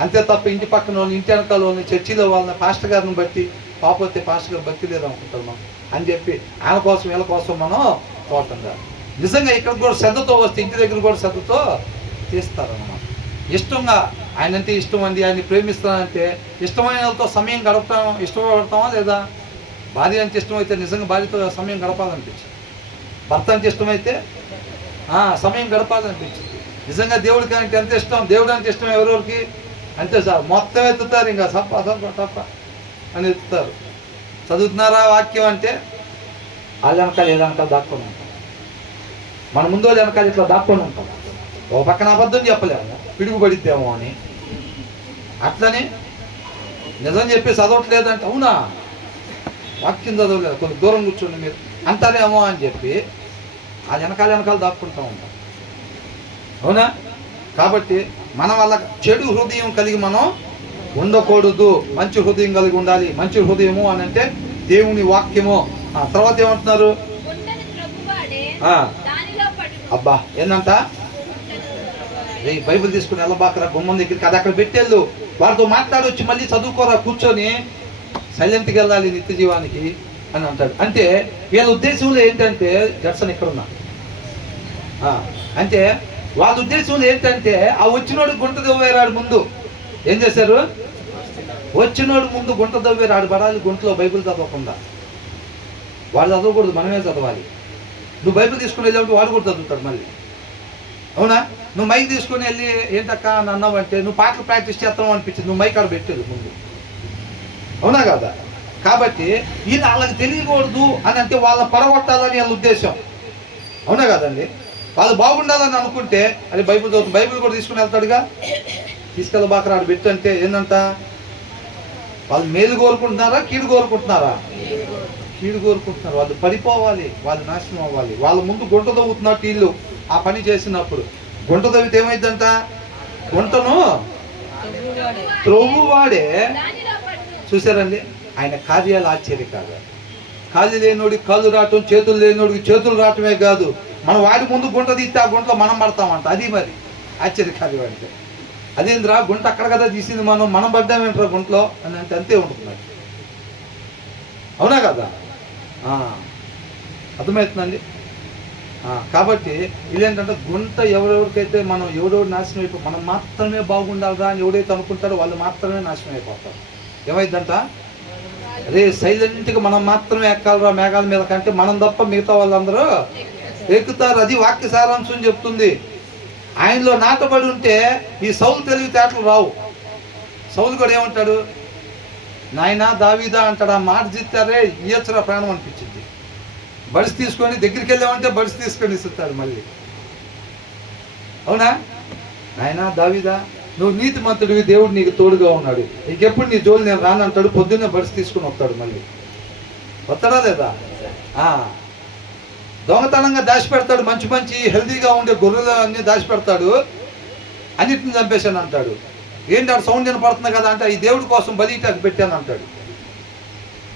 అంతే తప్ప ఇంటి పక్కన వాళ్ళు, ఇంటి వెనకాల వాళ్ళని, చర్చిలో వాళ్ళని, పాస్టర్ గారిని బట్టి పాపొస్తే పాస్టర్ గారు భక్తి లేదనుకుంటున్నాం అని చెప్పి ఆయన కోసం వీళ్ళ కోసం మనం పోవటం కాదు. నిజంగా ఇక్కడ కూడా శ్రద్ధతో వస్తే ఇంటి దగ్గర కూడా శ్రద్ధతో చేస్తారన్నమాట. ఇష్టంగా ఆయన అంటే ఇష్టం అండి, ఆయన్ని ప్రేమిస్తానంటే ఇష్టమైన వాళ్ళతో సమయం ఇష్టపడతామా లేదా? భార్య అంటే ఇష్టమైతే నిజంగా భార్యతో సమయం గడపాలనిపించింది. భర్త అంటే ఇష్టమైతే సమయం గడపాలనిపించింది. నిజంగా దేవుడికి అంటే ఎంత ఇష్టం, దేవుడు అంటే ఇష్టం ఎవరెవరికి అంటే సార్ మొత్తం ఎత్తుతారు, ఇంకా తప్ప అని ఎత్తుతారు. చదువుతున్నారా వాక్యం అంటే వాళ్ళ వెనకాల ఏదనకాల దాక్కొని ఉంటాం, మన ముందు వాళ్ళు వెనకాల ఇట్లా దాక్కొని ఉంటాం. ఒక పక్కన అబద్ధం చెప్పలేము, పిడుగుపడిద్దేమో అని. అట్లని నిజం చెప్పి చదవట్లేదంటే, అవునా వాక్యం చదవలేదు, కొంచెం దూరం కూర్చోండి మీరు అంటారేమో అని చెప్పి ఆ వెనకాల దాక్కుంటూ ఉంటాం. అవునా? కాబట్టి మనం వాళ్ళ చెడు హృదయం కలిగి మనం ఉండకూడదు, మంచి హృదయం కలిగి ఉండాలి. మంచి హృదయము అని అంటే దేవుని వాక్యము. తర్వాత ఏమంటున్నారు? అబ్బా ఏందంట? బైబిల్ తీసుకుని వెళ్ళబాకరా గుమ్మం దగ్గరికి, అది అక్కడ పెట్టేళ్ళు, వారితో మాట్లాడొచ్చి మళ్ళీ చదువుకోరా, కూర్చొని సైలెంట్గా వెళ్ళాలి నిత్య జీవానికి అని అంటాడు. అంటే వీళ్ళ ఉద్దేశంలో ఏంటంటే, జడ్సన్ ఇక్కడున్నా, అంటే వాళ్ళ ఉద్దేశంలో ఏంటంటే ఆ వచ్చినోడు గుంట దవ్వేరాడు. ముందు ఏం చేశారు? వచ్చినోడు ముందు గుంట దవ్వేరాడు పడాలి గుంటలో, బైబిల్ చదవకుండా. వాడు చదవకూడదు, మనమే చదవాలి. నువ్వు బైబిల్ తీసుకుని వెళ్ళినప్పుడు వాడు కూడా చదువుతాడు మళ్ళీ. అవునా? నువ్వు మైక్ తీసుకుని వెళ్ళి ఏంటక్క అని అన్నావంటే నువ్వు పాటలు ప్రాక్టీస్ చేస్తావు అనిపించింది, నువ్వు మైక్ ఆడ పెట్టేది ముందు. అవునా కదా? కాబట్టి వీళ్ళు వాళ్ళకి తెలియకూడదు అని అంటే వాళ్ళని పడగొట్టాలని వాళ్ళ ఉద్దేశం. అవునా కదండి? వాళ్ళు బాగుండాలని అనుకుంటే అది బైబిల్ చదువుతుంది, బైబిల్ కూడా తీసుకుని వెళ్తాడుగా. తీసుకెళ్ళబాకరా ఆడు పెట్టు అంటే ఏంటంట? వాళ్ళు మేలు కోరుకుంటున్నారా, కీడు కోరుకుంటున్నారా? కీడు కోరుకుంటున్నారు. వాళ్ళు పడిపోవాలి, వాళ్ళు నాశనం అవ్వాలి. వాళ్ళ ముందు గుంట తవ్వుతున్నట్టు వీళ్ళు ఆ పని చేసినప్పుడు. గుంట తవ్వితే ఏమైందంట? గుంటను త్రవ్వువాడే. చూసారండి? ఆయన కార్యాలు ఆశ్చర్యకారు. కాళ్ళు లేనోడికి కాళ్ళు రావటం, చేతులు లేనోడికి చేతులు రావటమే కాదు, మనం వాడి ముందు గుంట తీస్తే ఆ గుంటలో మనం పడతామంట. అది మరి ఆశ్చర్యకార్యం అంటే. అదేంద్రా గుంట అక్కడ కదా తీసింది, మనం పడ్డామేంట్రా గుంటలో అని అంటే అంతే ఉంటుంది. అవునా కదా? అర్థమవుతుందండి? కాబట్టి ఇదేంటంటే గుంట ఎవరెవరికైతే మనం ఎవరెవరు నాశనం అయిపో మనం మాత్రమే బాగుండాలిరా అని ఎవడైతే అనుకుంటారో వాళ్ళు మాత్రమే నాశనం అయిపోతారు. ఏమైందంట? అదే సైలెంట్గా మనం మాత్రమే ఎక్కాలిరా మేఘాల మీద కంటే మనం తప్ప మిగతా వాళ్ళందరూ ఎక్కుతారు. అది వాక్య సారాంశం చెప్తుంది. ఆయనలో నాటబడి ఉంటే ఈ సౌలు తెలివితేటలు రావు. సౌలు కూడా ఏమంటాడు? నాయనా దావీదా అంటాడు. ఆ మాట చెప్తారే ఇయ్యొచ్చురా ప్రాణం అనిపించింది. బడిసి తీసుకొని దగ్గరికి వెళ్ళామంటే బడిసి తీసుకొని ఇస్తాడు మళ్ళీ. అవునా? నాయనా దావీదా నువ్వు నీతిమంతుడివి, దేవుడు నీకు తోడుగా ఉన్నాడు, ఇంకెప్పుడు నీ జోలు నేను రానంటాడు. పొద్దున్నే బడిసి తీసుకుని వస్తాడు. మళ్ళీ వస్తాడా లేదా? దొంగతనంగా దాచిపెడతాడు. మంచి మంచి హెల్తీగా ఉండే గొర్రెలు అన్నీ దాచిపెడతాడు. అన్నిటిని చంపేశాను అంటాడు. ఏంటి ఆడు సౌండ్ వినపడుతుంది కదా అంటే ఈ దేవుడి కోసం బలిటాకు పెట్టాను అంటాడు.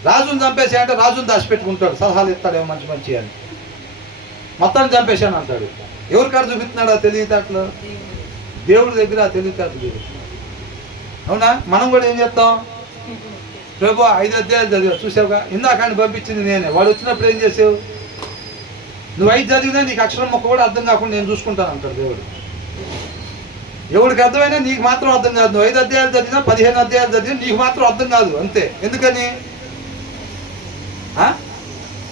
రాజుని చంపేసాయంటే రాజుని దాచిపెట్టుకుంటాడు. సలహాలు ఇస్తాడేమో మంచి మంచి అని. మొత్తాన్ని చంపేశాను అంటాడు. ఎవరి కాడ చూపిస్తున్నాడు ఆ తెలివితేటలు? దేవుడి దగ్గర ఆ తెలివితేటలు చూపిస్తున్నాడు. అవునా? మనం కూడా ఏం చేస్తాం? ప్రభు 5 అధ్యాయాలు చదివా చూసావుగా, ఇందాక పంపించింది నేనే. వాడు వచ్చినప్పుడు ఏం చేసావు? నువ్వు 5 చదివినా నీకు అక్షరం మొక్క కూడా అర్థం కాకుండా నేను చూసుకుంటాను అంటాడు దేవుడు. ఎవరికి అర్థమైనా నీకు మాత్రం అర్థం కాదు. నువ్వు 5 అధ్యాయాలు చదివినా 15 అధ్యాయాలు చదివినా నీకు మాత్రం అర్థం కాదు అంతే. ఎందుకని?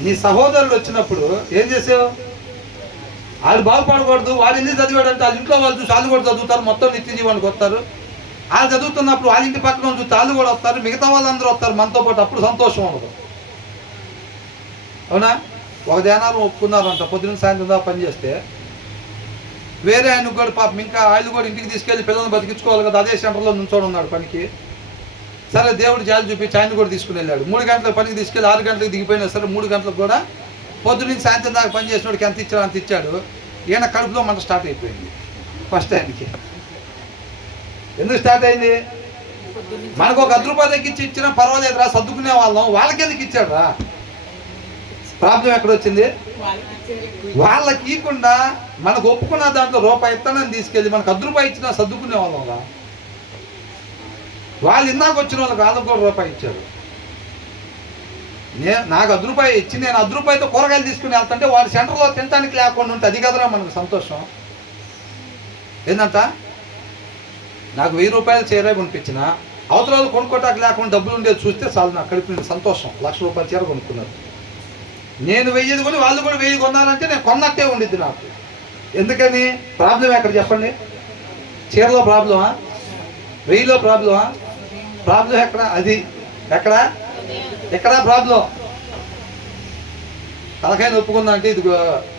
నీ సహోదరుడు వచ్చినప్పుడు ఏం చేసావు? వాళ్ళు బాగుపడకూడదు, వాడు ఎందుకు చదివాడంటే వాళ్ళ ఇంట్లో వాళ్ళు చూసి వాళ్ళు కూడా చదువుతారు, మొత్తం నిత్య జీవానికి వస్తారు. వాళ్ళు చదువుతున్నప్పుడు వాళ్ళ ఇంటి పక్కన చూసి వాళ్ళు కూడా వస్తారు, మిగతా వాళ్ళందరూ వస్తారు మనతో పాటు. అప్పుడు సంతోషం ఉండదు. అవునా? ఒక ధ్యానాలు ఒప్పుకున్నారంట, పొద్దున్న సాయంత్రం దాకా పనిచేస్తే వేరే ఆయనకు కూడా పాపం ఇంకా ఆయన కూడా ఇంటికి తీసుకెళ్ళి పిల్లల్ని బతికించుకోవాలి కదా, అదే సెంటర్లో నుంచోడు ఉన్నాడు పనికి. సరే దేవుడు జాలి చూపించి ఆయన కూడా తీసుకుని వెళ్ళాడు. 3 గంటలకు పనికి తీసుకెళ్ళి 6 గంటలకు దిగిపోయినా సరే 3 గంటలకు కూడా పొద్దున్న సాయంత్రం దాకా పని చేసినోడికి ఎంత ఇచ్చాడు అంత ఇచ్చాడు. ఈయన కడుపులో మనకు స్టార్ట్ అయిపోయింది ఫస్ట్ ఆయనకి. ఎందుకు స్టార్ట్ అయింది? మనకు ఒక 10 రూపాయలు తగ్గించి ఇచ్చినా పర్వాలేదురా సర్దుకునే వాళ్ళం, వాళ్ళకి ఎందుకు ఇచ్చాడు రా? ప్రాబ్లం ఎక్కడొచ్చింది? వాళ్ళకి ఇవ్వకుండా మనకు ఒప్పుకున్న దాంట్లో రూపాయి ఇస్తానని తీసుకెళ్ళి మనకు 10 రూపాయలు ఇచ్చినా సర్దుకునే వాళ్ళం రా. వాళ్ళు ఇందాక వచ్చిన వాళ్ళకి వాళ్ళకు కూడా రూపాయి ఇచ్చారు. నాకు 10 రూపాయలు ఇచ్చి నేను 10 రూపాయలతో కూరగాయలు తీసుకుని వెళ్తుంటే వాడి సెంటర్లో తినడానికి లేకుండా ఉంటే అది కదరా మనకు సంతోషం. ఏంటంట? నాకు 1000 రూపాయలు చీర కొనిపించిన అవతల వాళ్ళు కొనుక్కోటానికి లేకుండా డబ్బులు ఉండేది చూస్తే చాలు నాకు కడుపు సంతోషం. 1,00,000 రూపాయల చీర కొనుక్కున్నారు. నేను 1000 కొని వాళ్ళు కూడా 1000 కొన్నారంటే నేను కొన్నట్టే ఉండిద్ది నాకు. ఎందుకని? ప్రాబ్లం ఎక్కడ చెప్పండి? చీరలో ప్రాబ్లమా? 1000లో ప్రాబ్లమా? ప్రాబ్లం ఎక్కడ? అది ఎక్కడ ప్రాబ్లం? తలకాయ నొప్పుకుందా అంటే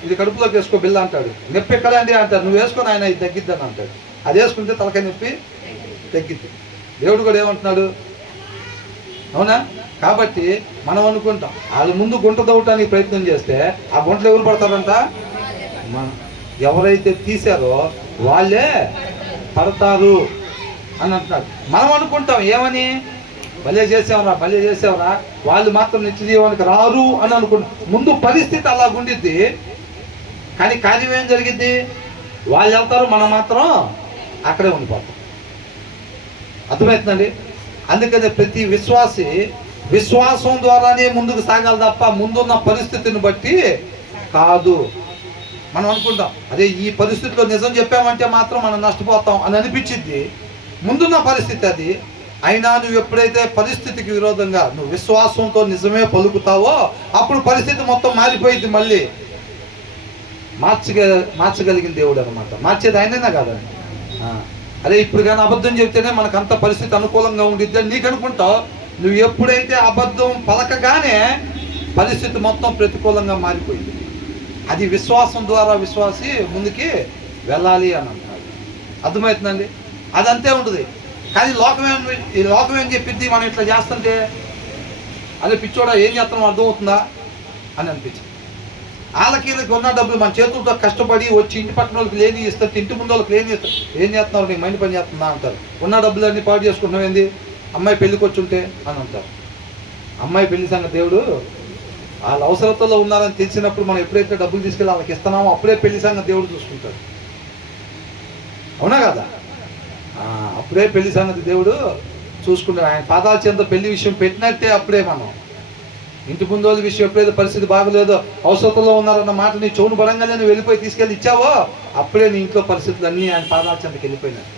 ఇది కడుపులోకి వేసుకో బిల్లు అంటాడు. నొప్పి ఎక్కడ అండి అంటారు. నువ్వు వేసుకొని ఆయన ఇది తగ్గిద్దని అంటాడు. అది వేసుకుంటే తలకాయ నొప్పి తగ్గిద్ది. దేవుడు కూడా ఏమంటున్నాడు? అవునా? కాబట్టి మనం అనుకుంటాం వాళ్ళు ముందు గుంట తవ్వటానికి ప్రయత్నం చేస్తే ఆ గుంటలు ఎవరు పడతారంట? ఎవరైతే తీశారో వాళ్ళే పడతారు అని అంటున్నాడు. మనం అనుకుంటాం ఏమని? భలే చేసావురా వాళ్ళు మాత్రం నిత్య జీవానికి రారు అని అనుకుంటాం. ముందు పరిస్థితి అలా ఉండిద్ది, కానీ కార్యం ఏం జరిగిద్ది? వాళ్ళు వెళ్తారు, మనం మాత్రం అక్కడే ఉండిపోతాం. అర్థమవుతుందండి? అందుకనే ప్రతి విశ్వాసి విశ్వాసం ద్వారానే ముందుకు సాగాలి తప్ప ముందున్న పరిస్థితిని బట్టి కాదు. మనం అనుకుంటాం అదే ఈ పరిస్థితిలో నిజం చెప్పామంటే మాత్రం మనం నష్టపోతాం అని అనిపించింది. ముందున్న పరిస్థితి అది. అయినా నువ్వు ఎప్పుడైతే పరిస్థితికి విరోధంగా నువ్వు విశ్వాసంతో నిజమే పలుకుతావో అప్పుడు పరిస్థితి మొత్తం మారిపోయింది. మళ్ళీ మార్చగలిగిన దేవుడు అనమాట. మార్చేది ఆయనైనా కాదండి. అదే ఇప్పుడు కానీ అబద్ధం చెప్తేనే మనకు అంత పరిస్థితి అనుకూలంగా ఉండిద్ది అని నీకు అనుకుంటావు. నువ్వు ఎప్పుడైతే అబద్ధం పలకగానే పరిస్థితి మొత్తం ప్రతికూలంగా మారిపోయింది. అది విశ్వాసం ద్వారా విశ్వాసి ముందుకి వెళ్ళాలి అని అంటారు. అర్థమవుతుందండి? అదంతే ఉంటుంది. కానీ లోకం ఏం చెప్పింది? మనం ఇట్లా చేస్తుంటే అదే పిచ్చోడా ఏం చేస్తున్నాం అర్థమవుతుందా అని అనిపించింది. వాళ్ళకి ఉన్న డబ్బులు మన చేతులతో కష్టపడి వచ్చి ఇంటి పక్కన వాళ్ళకి లేని ఇస్తారు, ఇంటి ముందు వాళ్ళకి లేని ఇస్తారు. ఏం చేస్తున్నారు? నీకు మైండ్ పని చేస్తుందా అంటారు. ఉన్న డబ్బులన్నీ పాటు చేసుకుంటున్నావు ఏంది? అమ్మాయి పెళ్ళికి వచ్చి ఉంటే అని అంటారు. అమ్మాయి పెళ్లి సంగతి దేవుడు వాళ్ళ అవసరతలో ఉన్నారని తెలిసినప్పుడు మనం ఎప్పుడైతే డబ్బులు తీసుకెళ్ళి వాళ్ళకి ఇస్తున్నామో అప్పుడే పెళ్లి సంగతి దేవుడు చూసుకుంటాడు. అవునా కదా? అప్పుడే పెళ్లి సంగతి దేవుడు చూసుకుంటాడు. ఆయన పాదాల చెంత పెళ్లి విషయం పెట్టినట్టే అప్పుడే మనం ఇంటి ముందు వాళ్ళ విషయం ఎప్పుడైతే పరిస్థితి బాగలేదో, అవసరంలో ఉన్నారన్న మాట నీ చెవును పడంగానే నువ్వు వెళ్ళిపోయి తీసుకెళ్ళి ఇచ్చావో, అప్పుడే నీ ఇంట్లో పరిస్థితులు అన్నీ ఆయన పాదాల చెంతకి వెళ్ళిపోయినాయి.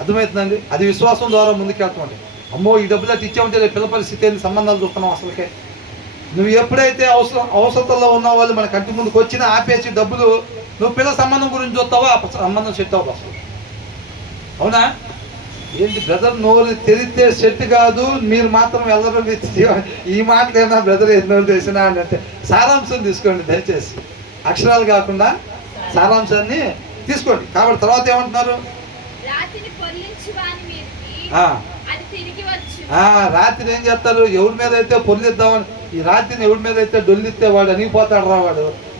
అర్థమవుతుందండి? అది విశ్వాసం ద్వారా ముందుకెళ్తామండి. అమ్మో ఈ డబ్బులు అట్లా ఇచ్చామంటే రేపు పిల్ల పరిస్థితి ఏంటి, సంబంధాలు చూస్తున్నావు అసలుకే. నువ్వు ఎప్పుడైతే అవసరంలో ఉన్న వాళ్ళు మన కంటి ముందుకు వచ్చినా ఆపేసి డబ్బులు, నువ్వు పిల్ల సంబంధం గురించి చూస్తావో ఆ సంబంధం సెట్ అవ్వదు అసలు. అవునా? ఏంటి బ్రదర్, నోరు తెరిస్తే సెట్ కాదు, మీరు మాత్రం వెళ్ళరు, ఈ మాటలేనా బ్రదర్ ఎన్నో తెలిసినా అని అంటే సారాంశం తీసుకోండి దయచేసి, అక్షరాలు కాకుండా సారాంశాన్ని తీసుకోండి. కాబట్టి తర్వాత ఏమంటున్నారు? రాత్రి ఏం చేస్తారు? ఎవరి మీద అయితే పొర్లిద్దామని, ఈ రాత్రిని ఎవరి మీద అయితే డొల్లిస్తే వాడు అనిగిపోతాడు రా,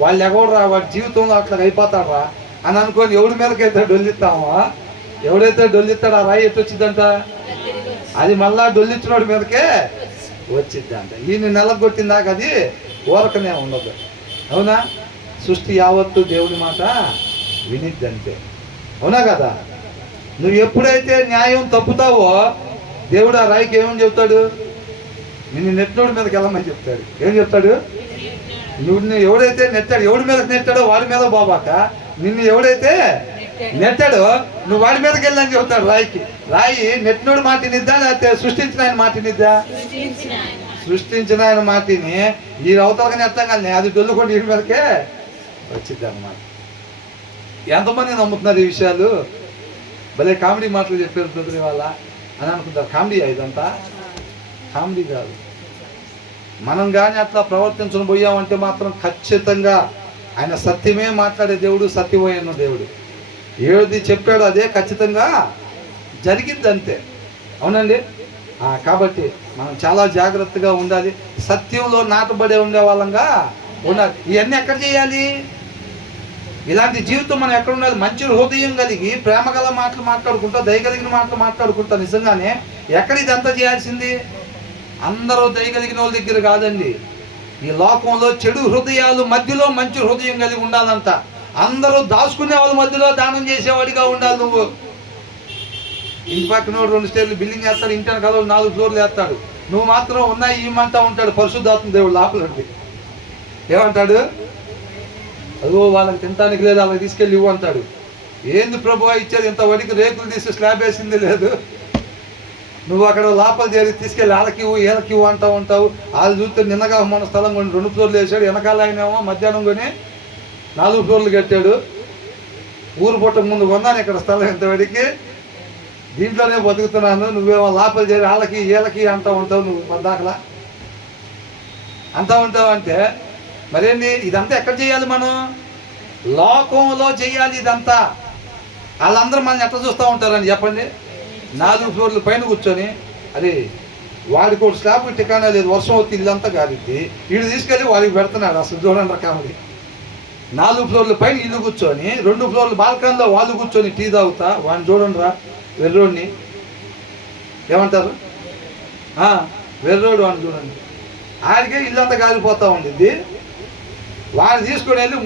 వాళ్ళు ఎగవడు రా, వాడి జీవితంలో అట్లా అయిపోతాడు రా అని అనుకోని ఎవరి మీదకైతే డొల్లిస్తామో, ఎవడైతే డొల్లిస్తాడో ఆ రాయి ఎట్టు వచ్చిందంట? అది మళ్ళా డొల్లిచ్చినోడి మీదకే వచ్చిందంట. ఈయన నెలగొట్టిందాక అది ఊరకనే ఉండదు. అవునా? సృష్టి యావత్తు దేవుని మాట వినిద్దంతే. అవునా కదా? నువ్వు ఎప్పుడైతే న్యాయం తప్పుతావో దేవుడు ఆ రాయికి ఏమని చెప్తాడు? నిన్ను నెట్టినోడి మీదకి వెళ్ళమని చెప్తాడు. ఏం చెప్తాడు? నువ్వు ఎవడైతే నెట్టాడు, ఎవడి మీదకి నెట్టాడో వాడి మీద బాబాక, నిన్ను ఎవడైతే నెట్టాడో నువ్వు వాడి మీదకి వెళ్ళని చెప్తాడు రాయికి. రాయి నెట్టినోడు మాటినిద్దా, లేకపోతే సృష్టించిన ఆయన మాటినిద్దా? సృష్టించిన ఆయన మాటిని ఈ అవతలకి నెట్టం కానీ అది డొల్లుకొని వీడి మీదకే వచ్చింది అన్నమాట. ఎంతమంది నమ్ముతున్నారు ఈ విషయాలు? భలే కామెడీ మాటలు చెప్పారు బ్రదర్ వాళ్ళ అని అనుకుంటారు. కామెడీ ఇదంతా కామెడీ కాదు. మనం కానీ అట్లా ప్రవర్తించడం పోయామంటే మాత్రం ఖచ్చితంగా ఆయన సత్యమే మాట్లాడే దేవుడు, సత్యమైన దేవుడు. ఏది చెప్పాడో అదే ఖచ్చితంగా జరిగింది అంతే. అవునండి? కాబట్టి మనం చాలా జాగ్రత్తగా ఉండాలి, సత్యంలో నాటబడే ఉండే వాళ్ళంగా ఉండాలి. ఇవన్నీ ఎక్కడ చేయాలి? ఇలాంటి జీవితం మనం ఎక్కడ ఉండాలి? మంచి హృదయం కలిగి, ప్రేమ గల మాటలు మాట్లాడుకుంటా, దయగలిగిన మాటలు మాట్లాడుకుంటా, నిజంగానే ఎక్కడ ఇదంతా చేయాల్సింది? అందరూ దయగలిగిన వాళ్ళ దగ్గర కాదండి. ఈ లోకంలో చెడు హృదయాలు మధ్యలో మంచి హృదయం కలిగి ఉండాలంట. అందరూ దాచుకునే వాళ్ళ మధ్యలో దానం చేసేవాడిగా ఉండాలి నువ్వు. ఇంటి పక్కన 2 స్టేర్లు బిల్డింగ్ వేస్తాడు, ఇంటి వెనకాల 4 ఫ్లోర్లు వేస్తాడు, నువ్వు మాత్రం ఉన్నాయి ఇమ్మంటా ఉంటాడు పరిశుద్ధాత్మ దేవుడు లోపలండి. ఏమంటాడు? అదో వాళ్ళకి తినటానికి లేదు, వాళ్ళకి తీసుకెళ్ళి ఇవ్వు అంటాడు. ఏంది ప్రభు ఇచ్చేది? ఇంత వడికి రేకులు తీసి స్లాబ్ వేసింది లేదు, నువ్వు అక్కడ లోపల చేరి తీసుకెళ్ళి వాళ్ళకి ఇవ్వు వీళ్ళకి ఇవ్వు అంటూ ఉంటావు. వాళ్ళు చూస్తే నిన్నగా మన స్థలం కొని 2 ఫ్లోర్లు వేసాడు, వెనకాల ఆయనేమో మధ్యాహ్నం కొని 4 ఫ్లోర్లు కట్టాడు. ఊరు పుట్టక ముందు కొన్నాను ఇక్కడ స్థలం ఇంతవడికి, దీంట్లోనే బతుకుతున్నాను, నువ్వేమో లోపల చేరి వాళ్ళకి వీళ్ళకి అంటూ ఉంటావు. నువ్వు పద్దాకలా అంటూ ఉంటావు అంటే మరేంటి? ఇదంతా ఎక్కడ చేయాలి? మనం లోకంలో చేయాలి ఇదంతా. వాళ్ళందరూ మనల్ని ఎట్లా చూస్తూ ఉంటారని చెప్పండి? 4 ఫ్లోర్లు పైన కూర్చొని, అరే వాడికి ఒక స్లాబ్ టికానా లేదు, వర్షం అవుతుంది ఇల్లంతా కాలిద్ది, వీడు తీసుకెళ్ళి వాడికి పెడుతున్నాడు. అసలు చూడండి రకామది. 4 ఫ్లోర్ల పైన ఇల్లు కూర్చొని, 2 ఫ్లోర్లు బాల్కన్లో వాళ్ళు కూర్చొని టీ తాగుతా, వాడిని చూడండి రా వెర్రోడిని, ఏమంటారు? వెర్రోడు వాడిని చూడండి. ఆడికే ఇల్లంతా కాలిపోతూ ఉండిద్ది. వాడిని తీసుకొని వెళ్ళి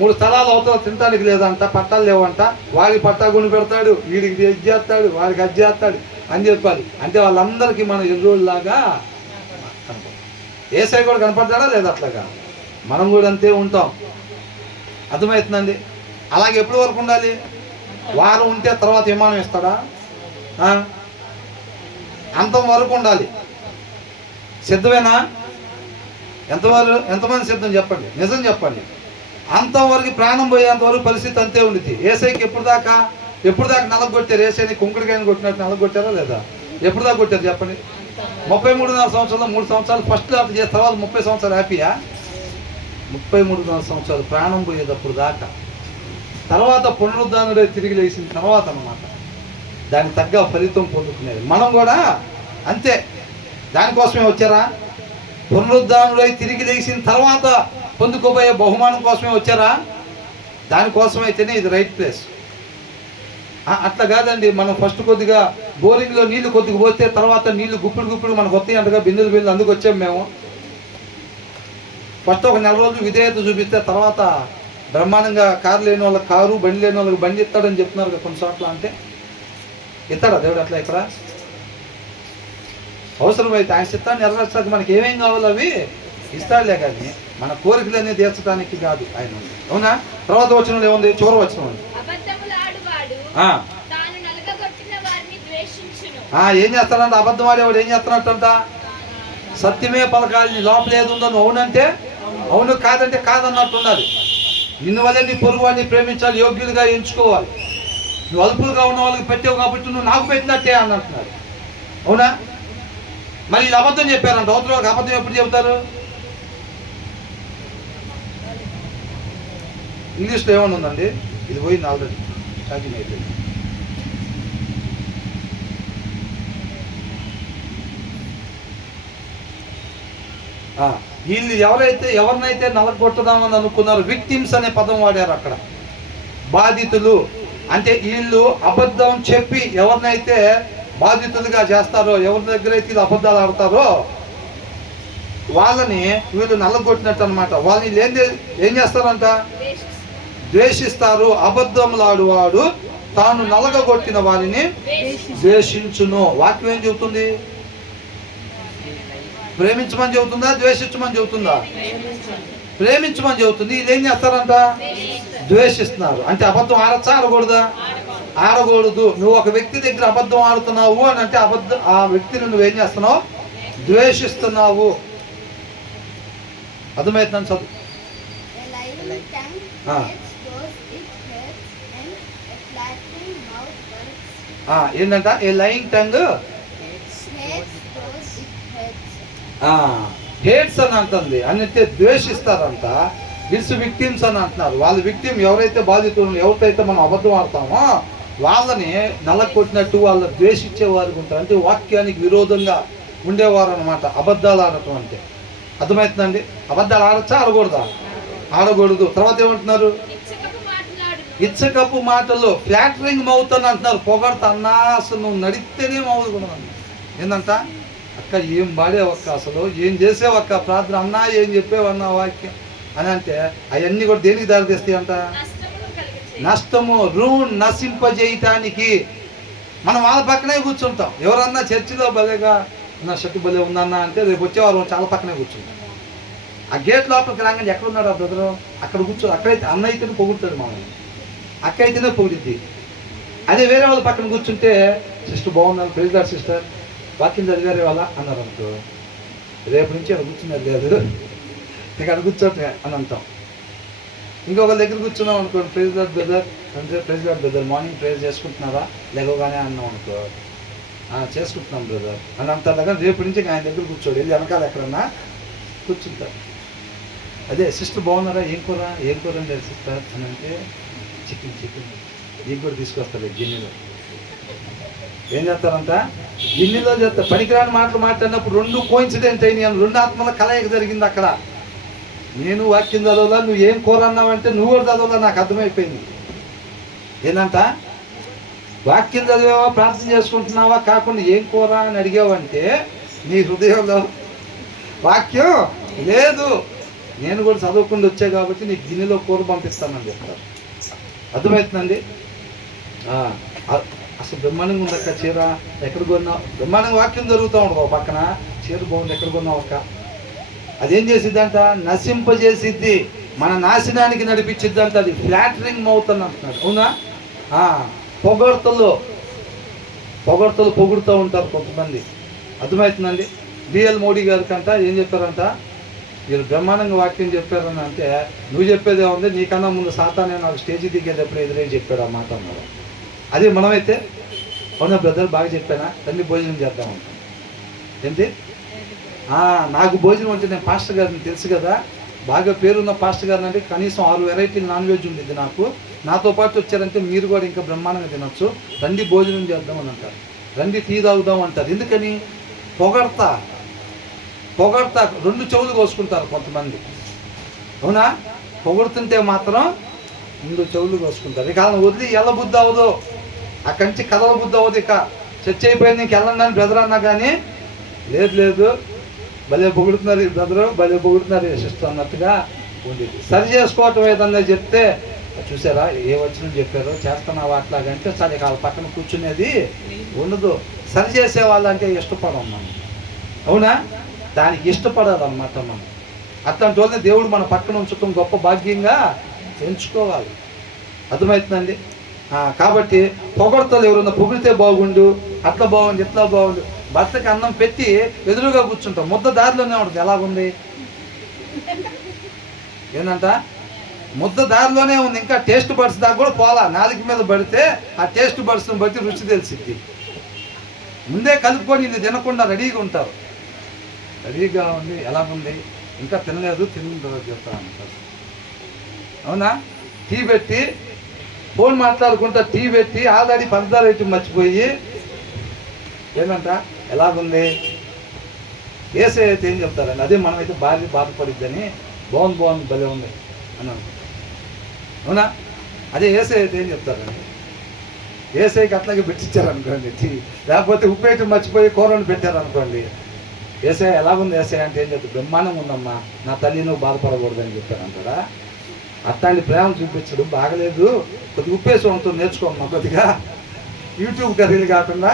3 స్థలాలు అవుతా తినడానికి లేదంట, పట్టాలు లేవంట, వాడికి పట్టా కొని పెడతాడు, వీడికి ఇది చేస్తాడు, వాడికి అది చేస్తాడు అని చెప్పాలి. అంటే వాళ్ళందరికీ మనం ఎదురులాగా కనపడతాం. ఏసై కూడా కనపడతాడా లేదా? అట్లాగా మనం కూడా అంతే ఉంటాం. అర్థమవుతుందండి? అలాగే ఎప్పటి వరకు ఉండాలి? వారం ఉంటే తర్వాత విమానం ఇస్తాడా? అంతం వరకు ఉండాలి. సిద్ధమేనా? ఎంతమంది సిద్ధం చెప్పండి, నిజం చెప్పండి. అంతవరకు ప్రాణం పోయేంతవరకు పరిస్థితి అంతే ఉండిద్ది. ఏసైకి ఎప్పుడు దాకా నలగొట్టారు? ఏసైని కుంకుడికాయని కొట్టినట్టు నలగొట్టారా లేదా? ఎప్పుడు దాకా కొట్టారు చెప్పండి? 33.5 సంవత్సరాలు, 3 సంవత్సరాలు ఫస్ట్ లాప్ చేసిన తర్వాత 30 సంవత్సరాలు హ్యాపీయా? 33.5 సంవత్సరాలు ప్రాణం పోయేటప్పుడు దాకా. తర్వాత పునరుద్ధానుడే తిరిగి లేచిన తర్వాత అన్నమాట దానికి తగ్గ ఫలితం పొందుకునేది. మనం కూడా అంతే, దానికోసమే వచ్చారా? పునరుద్ధానుడై తిరిగి లేచిన తర్వాత పొందుకోబోయే బహుమానం కోసమే వచ్చారా? దానికోసమైతేనే ఇది రైట్ ప్లేస్. అట్లా కాదండి. మనం ఫస్ట్ కొద్దిగా బోరింగ్లో నీళ్లు కొద్దిగా పోతే తర్వాత నీళ్లు గుప్పుడు మనకు వస్తాయి అంటగా, బిందెలు అందుకు వచ్చాము మేము. ఫస్ట్ ఒక 4 రోజులు విధేయత చూపిస్తే తర్వాత బ్రహ్మాండంగా కారు లేని వాళ్ళకి కారు, బండి లేని వాళ్ళకి బండి ఇస్తాడని చెప్తున్నారు కదా కొన్ని చోట్ల. అంటే ఇస్తాడా దేవుడు అట్లా? ఇక్కడ అవసరమైతే ఆయన చిత్తాన్ని నెరవేర్చడానికి మనకి ఏమేం కావాలో అవి ఇస్తాడులే, కానీ మన కోరికలన్నీ తీర్చడానికి కాదు ఆయన. అవునా? తర్వాత వచనంలో ఏముంది? చివరి వచనం ఉంది. అబద్ధములాడువాడు ఆ, తాను నలగగొట్టిన వారిని ద్వేషించును. ఏం చేస్తాడంట? అబద్ధం ఆడేవాడు ఏం చేస్తున్నట్టంట? సత్యమే పలకాలి, లోపల ఏది ఉందో నువ్వు అవునంటే అవును, కాదంటే కాదన్నట్టు ఉండాలి. నిన్ను వల్లే నీ పొరుగు వాడిని ప్రేమించాలి, యోగ్యులుగా ఎంచుకోవాలి. నువ్వు అల్పులుగా ఉన్న వాళ్ళకి పెట్టావు కాబట్టి నువ్వు నాకు పెట్టినట్టే అని అంటున్నాడు. అవునా? మరి ఇది అబద్ధం చెప్పారంట. అవతల వాళ్ళకి అబద్ధం ఎప్పుడు చెబుతారు? ఇంగ్లీష్లో ఏమన్నా ఉందండి? ఇది పోయింది ఆల్రెడీ, ఛార్జింగ్ అయిపోయింది. వీళ్ళు ఎవరినైతే నలగొట్టదామని అనుకున్నారో విక్టిమ్స్ అనే పదం వాడారు అక్కడ. బాధితులు అంటే వీళ్ళు అబద్ధం చెప్పి ఎవరినైతే బాధితులుగా చేస్తారో, ఎవరి దగ్గర అయితే వీళ్ళు అబద్ధాలు ఆడతారో వాళ్ళని వీళ్ళు నల్లగొట్టినట్టు అనమాట. వాళ్ళని ఏం చేస్తారంట? ద్వేషిస్తారు. అబద్ధములాడువాడు తాను నలగొట్టిన వారిని ద్వేషించును. వాక్యం ఏం చెబుతుంది? ప్రేమించమని చెబుతుందా, ద్వేషించమని చెబుతుందా? ప్రేమించమని చెబుతుంది. ఇది ఏం చేస్తారంట? ద్వేషిస్తున్నారు. అంటే అబద్ధం ఆడచ్చా, ఆడకూడదా? ఆడకూడదు. నువ్వు ఒక వ్యక్తి దగ్గర అబద్ధం ఆడుతున్నావు అని అంటే ఆ వ్యక్తిని నువ్వేం చేస్తున్నావు? ద్వేషిస్తున్నావు. అర్థమవుతుందని చదువు. ఏంటంట? ఏ లైంగ్ టంగ్ హేట్స్ అని అంటుంది. అంటే ద్వేషిస్తారంట. దిస్ విక్టిమ్స్ అని అంటున్నారు. వాళ్ళ విక్టిమ్ ఎవరైతే బాధితులు, ఎవరితో మనం అబద్ధం ఆడతామో వాళ్ళని నల్లకొట్టినట్టు వాళ్ళు ద్వేషించేవారు ఉంటారు. అంటే వాక్యానికి విరోధంగా ఉండేవారు అనమాట అబద్ధాలు ఆడటం అంటే. అర్థమవుతుందండి? అబద్ధాలు ఆడచ్చా, ఆడకూడదా? ఆడకూడదు. తర్వాత ఏమంటున్నారు? ఇచ్చకపు మాటలు, ఫ్లాటరింగ్ మౌత్ అని అంటున్నారు. పొగడతా అన్నా అసలు నువ్వు నడిస్తేనే మౌత్ కూడా ఏందంట? అక్క ఏం పాడేవక్క, అసలు ఏం చేసేవక్క ప్రార్థన, అన్నా ఏం చెప్పేవన్నా వాక్యం అని అంటే అవన్నీ కూడా దేనికి దారితీస్తాయి అంట? నష్టము, నశింపజేయటానికి. మనం వాళ్ళ పక్కనే కూర్చుంటాం. ఎవరన్నా చర్చిలో భలేగా నా షర్టు భలే ఉందన్నా అంటే రేపు వచ్చేవారు చాలా పక్కనే కూర్చుంటాం. ఆ గేట్ లోపలికి రాగానే ఎక్కడున్నాడు ఆ బ్రదరు? అక్కడ కూర్చో. అక్కడైతే అన్న అయితేనే పొగుడుతాడు, మామూలు అక్క అయితేనే పొగిడిద్ది. అదే వేరే వాళ్ళ పక్కన కూర్చుంటే సిస్టర్ బాగున్నాను, ప్రైజ్ లార్డ్ సిస్టర్, వాక్యం చదివారే వాళ్ళ అన్నారు అనుకో, రేపు నుంచి అక్కడ కూర్చున్నారు లేదు, ఇక అక్కడ కూర్చోటే అని అంటాం. ఇంకొక దగ్గర కూర్చున్నాం అనుకో, ప్రైజ్ లార్డ్ బ్రదర్ అంటే praise Lord brother, morning praise చేసుకుంటున్నారా లేవగానే అన్నాం అనుకో, చేసుకుంటున్నాం బ్రదర్ అని అంటారు. కానీ రేపు నుంచి ఆయన దగ్గర కూర్చోడు, వెళ్ళి వెనకాల ఎక్కడన్నా కూర్చుంటారు. అదే సిస్టర్ బాగున్నారా, ఏం కూర అంటే సిస్టర్ అని అంటే చికెన్ ఏం కూడా తీసుకొస్తారు గిన్నెలో. ఏం చేస్తారంట? గిన్నెలో చేస్తారు. పనికిరాని మాటలు మాట్లాడినప్పుడు రెండు కోయిన్సిడెంట్ అయినాయి, రెండు ఆత్మల కలయిక జరిగింది అక్కడ. నేను వాక్యం చదవలా, నువ్వు ఏం కూర అన్నావంటే నువ్వు కూడా చదవలా, నాకు అర్థమైపోయింది. ఏంటంట? వాక్యం చదివావా, ప్రార్థన చేసుకుంటున్నావా, కాకుండా ఏం కూర అని అడిగావంటే నీ హృదయంలో వాక్యం లేదు. నేను కూడా చదవకుండా వచ్చా కాబట్టి నీకు గిన్నెలో కూర పంపిస్తానని చెప్తారు. అర్థమవుతుందండి? అసలు బ్రహ్మాండంగా ఉందక్క చీర, ఎక్కడ కొన్నావు? బ్రహ్మాండంగా వాక్యం జరుగుతూ ఉండదు పక్కన, చీర బాగుంది, ఎక్కడ కొన్నావు అక్క? అదేం చేసిద్దంట? నశింపజేసిద్ది, మన నాశనానికి నడిపించిద్దంట. అది ఫ్లాటరింగ్ మౌత్ అని అంటున్నాడు. అవునా? పొగడ్తలు పొగుడుతూ ఉంటారు కొంతమంది. అర్థమవుతుందండి? డిఎల్ మోడీ గారికి అంట ఏం చెప్పారంట, మీరు బ్రహ్మాండంగా వాక్యం చెప్పారని అంటే, నువ్వు చెప్పేదే ఉంది, నీకన్నా ముందు సాతానే నాకు స్టేజీ దిగేటప్పుడు ఎదురే చెప్పాడు ఆ మాట అన్నారు. అదే మనమైతే అవునా బ్రదర్ బాగా చెప్పానా, తండ్రి భోజనం చేద్దామంట. ఏంటి? నాకు భోజనం అంటే నేను పాస్టర్ గారిని తెలుసు కదా, బాగా పేరున్న పాస్టర్ గారిని అంటే కనీసం 6 వెరైటీలు నాన్ వెజ్ ఉండేది నాకు. నాతో పాటు వచ్చారంటే మీరు కూడా ఇంకా బ్రహ్మాండంగా తినొచ్చు, రండి భోజనం చేద్దామని అంటారు, రండి టీ తాగుదాం అంటారు. ఎందుకని? పొగడతా 2 చెవులు కోసుకుంటారు కొంతమంది. అవునా? పొగుడుతుంటే మాత్రం 2 చెవులు కోసుకుంటారు. ఇక వాళ్ళని వదిలి ఎల్ల బుద్ధి అవ్వదు, అక్కడి నుంచి కదల బుద్ధి అవ్వదు. ఇక చర్చ అయిపోయింది, ఇంక వెళ్ళండి అని బ్రదర్ అన్నా కానీ లేదు భలే పొగుడుతున్నారు ఈ బ్రదరు, భలే పొగుడుతున్నారు ఈ సిస్టర్ అన్నట్టుగా ఉండేది. సరి చేసుకోవటం ఏదన్నా చెప్తే చూసారా ఏ వచ్చిన చెప్పారో చేస్తున్నావా అట్లాగంటే సరే వాళ్ళ పక్కన కూర్చునేది ఉండదు. సరి చేసే వాళ్ళంటే ఇష్టపడమన్నాను. అవునా? దానికి ఇష్టపడాలన్నమాట మనం. అట్లాంటి వాళ్ళని దేవుడు మన పక్కన ఉంచడం గొప్ప భాగ్యంగా ఎంచుకోవాలి. అర్థమవుతుందండి? కాబట్టి పొగడతలు ఎవరన్నా పొగిడితే బాగుండు, అట్లా బాగుండు, ఇట్లా బాగుండు. భర్తకి అన్నం పెట్టి ఎదురుగా కూర్చుంటాం, ముద్ద దారిలోనే ఉంటుంది. ఎలాగుంది ఏంటంట? ముద్ద దారిలోనే ఉంది, ఇంకా టేస్ట్ బడ్స్ దాకా కూడా పోలా. నాలుగు మీద పడితే ఆ టేస్ట్ బడ్స్ని బట్టి రుచి తెలిసిద్ది. ముందే కలుపుకొని ఇది తినకుండా రెడీగా ఉంటారు. రెడీగా ఉంది, ఎలాగుంది, ఇంకా తినలేదు, తిన్న తర్వాత చెప్తాను. అవునా? టీ పెట్టి ఫోన్ మాట్లాడుకుంటా, టీ పెట్టి ఆల్రెడీ పంచదార అయితే మర్చిపోయి ఏంటంట ఎలాగుంది. ఏసే అయితే ఏం చెప్తారండి? అదే మనమైతే భార్య బాధపడిద్దని బాగుంది భలే ఉంది అని. అవునా? అదే ఏసే అయితే ఏం చెప్తారండి? ఏసైకి అట్లాగే పెట్టించారనుకోండి టీ, లేకపోతే ఉప్పేటి మర్చిపోయి కూరని పెట్టారనుకోండి, ఏసై ఎలాగుంది ఏసై అంటే ఏం చెప్తారు? బ్రహ్మాండంగా ఉందమ్మా, నా తల్లి నువ్వు బాధపడకూడదని చెప్పారంటారా? అట్లాంటి ప్రేమ చూపించడం బాగలేదు, కొద్దిగా ఉప్పేసి ఉంటుంది నేర్చుకోమ్మా, కొద్దిగా యూట్యూబ్ కర్రీలు కాకుండా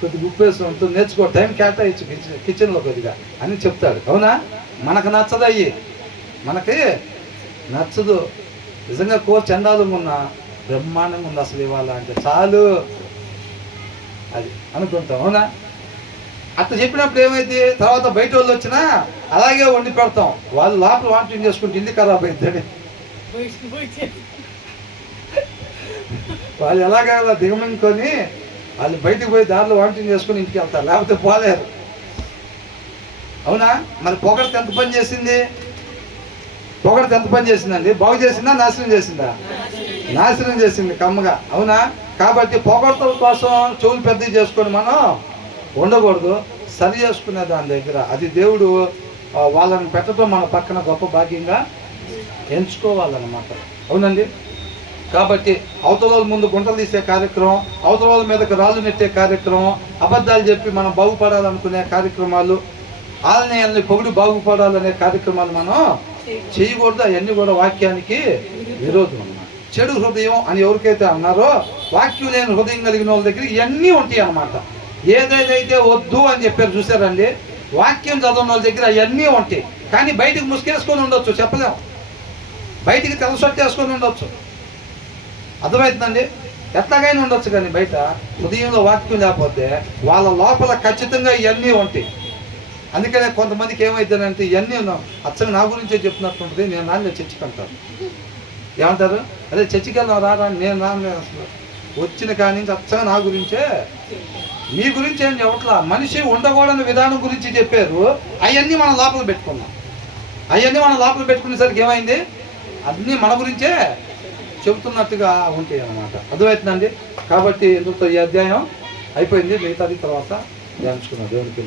కొద్దిగా ఉప్పేసి ఉంటుంది నేర్చుకో, టైం కేటాయించు కిచెన్లో కొద్దిగా అని చెప్తాడు. అవునా? మనకు నచ్చదు, అయ్యి మనకి నచ్చదు. నిజంగా కూర చండాలంగా ఉన్నా బ్రహ్మాండంగా ఉంది అసలు ఇవాళ అంటే చాలు అది అనుకుంటాం. అవునా? అట్లా చెప్పినప్పుడు ఏమైంది? తర్వాత బయట వాళ్ళు వచ్చినా అలాగే వండి పెడతాం, వాళ్ళు లోపల వాంటింగ్ చేసుకుంటే ఇల్లు ఖరాబ్ అవుతుంది. వాళ్ళు ఎలాగ దిగమింగుకొని వాళ్ళు బయటికి పోయి దారిలో వాంటింగ్ చేసుకుని ఇంటికి వెళ్తారు, లేకపోతే పోలేరు. అవునా? మరి పొగడత ఎంత పని చేసింది? పొగడత ఎంత పని చేసిందండి? బాగు చేసిందా, నాశనం చేసిందా? నాశనం చేసింది కమ్మగా. అవునా? కాబట్టి పొగడతల కోసం చెవులు పెద్దవి చేసుకొని మనం ఉండకూడదు, సరి చేసుకునే దాని దగ్గర అది దేవుడు వాళ్ళని పెట్టడం మన పక్కన గొప్ప భాగ్యంగా ఎంచుకోవాలన్నమాట. అవునండి? కాబట్టి అవతల వాళ్ళ ముందు గుంటలు తీసే కార్యక్రమం, అవతల వాళ్ళ మీదకి రాళ్ళు నెట్టే కార్యక్రమం, అబద్ధాలు చెప్పి మనం బాగుపడాలనుకునే కార్యక్రమాలు, వాళ్ళని పొగిడి బాగుపడాలనే కార్యక్రమాలు మనం చేయకూడదు. అవన్నీ కూడా వాక్యానికి విరోధం అన్నమాట. చెడు హృదయం అని ఎవరికైతే అన్నారో, వాక్యం లేని హృదయం కలిగిన వాళ్ళ దగ్గర ఇవన్నీ ఉంటాయి అన్నమాట. ఏదేదైతే వద్దు అని చెప్పారు చూసారండి, వాక్యం చదవని వాళ్ళ దగ్గర అవన్నీ ఉంటాయి. కానీ బయటికి ముసుకేసుకొని ఉండొచ్చు, చెప్పలేము. బయటికి తెలసొట్టేసుకొని ఉండొచ్చు, అర్థమవుతుందండి? ఎట్లాగైనా ఉండొచ్చు. కానీ బయట హృదయంలో వాక్యం లేకపోతే వాళ్ళ లోపల ఖచ్చితంగా ఇవన్నీ ఉంటాయి. అందుకనే కొంతమందికి ఏమవుతుందంటే ఇవన్నీ అచ్చగా నా గురించే చెప్తున్నట్టు ఉంటుంది. నేను నాన్న చర్చికి అంటాను, ఏమంటారు? అదే చర్చికి వెళ్దాం రారా, నేను రాను. అసలు వచ్చిన కాడి నుంచి అచ్చగా నా గురించే, మీ గురించి ఏం చెప్పట్లా, మనిషి ఉండకూడని విధానం గురించి చెప్పారు. అవన్నీ మనం లోపల పెట్టుకున్నాం. అవన్నీ మనం లోపల పెట్టుకునేసరికి ఏమైంది? అన్నీ మన గురించే చెబుతున్నట్టుగా ఉంటాయి అన్నమాట. అర్థమవుతుందండి? కాబట్టి ఎందుకు ఈ అధ్యాయం అయిపోయింది, మిగతాది తర్వాత ధ్యానించుకున్నాం. దేవునికి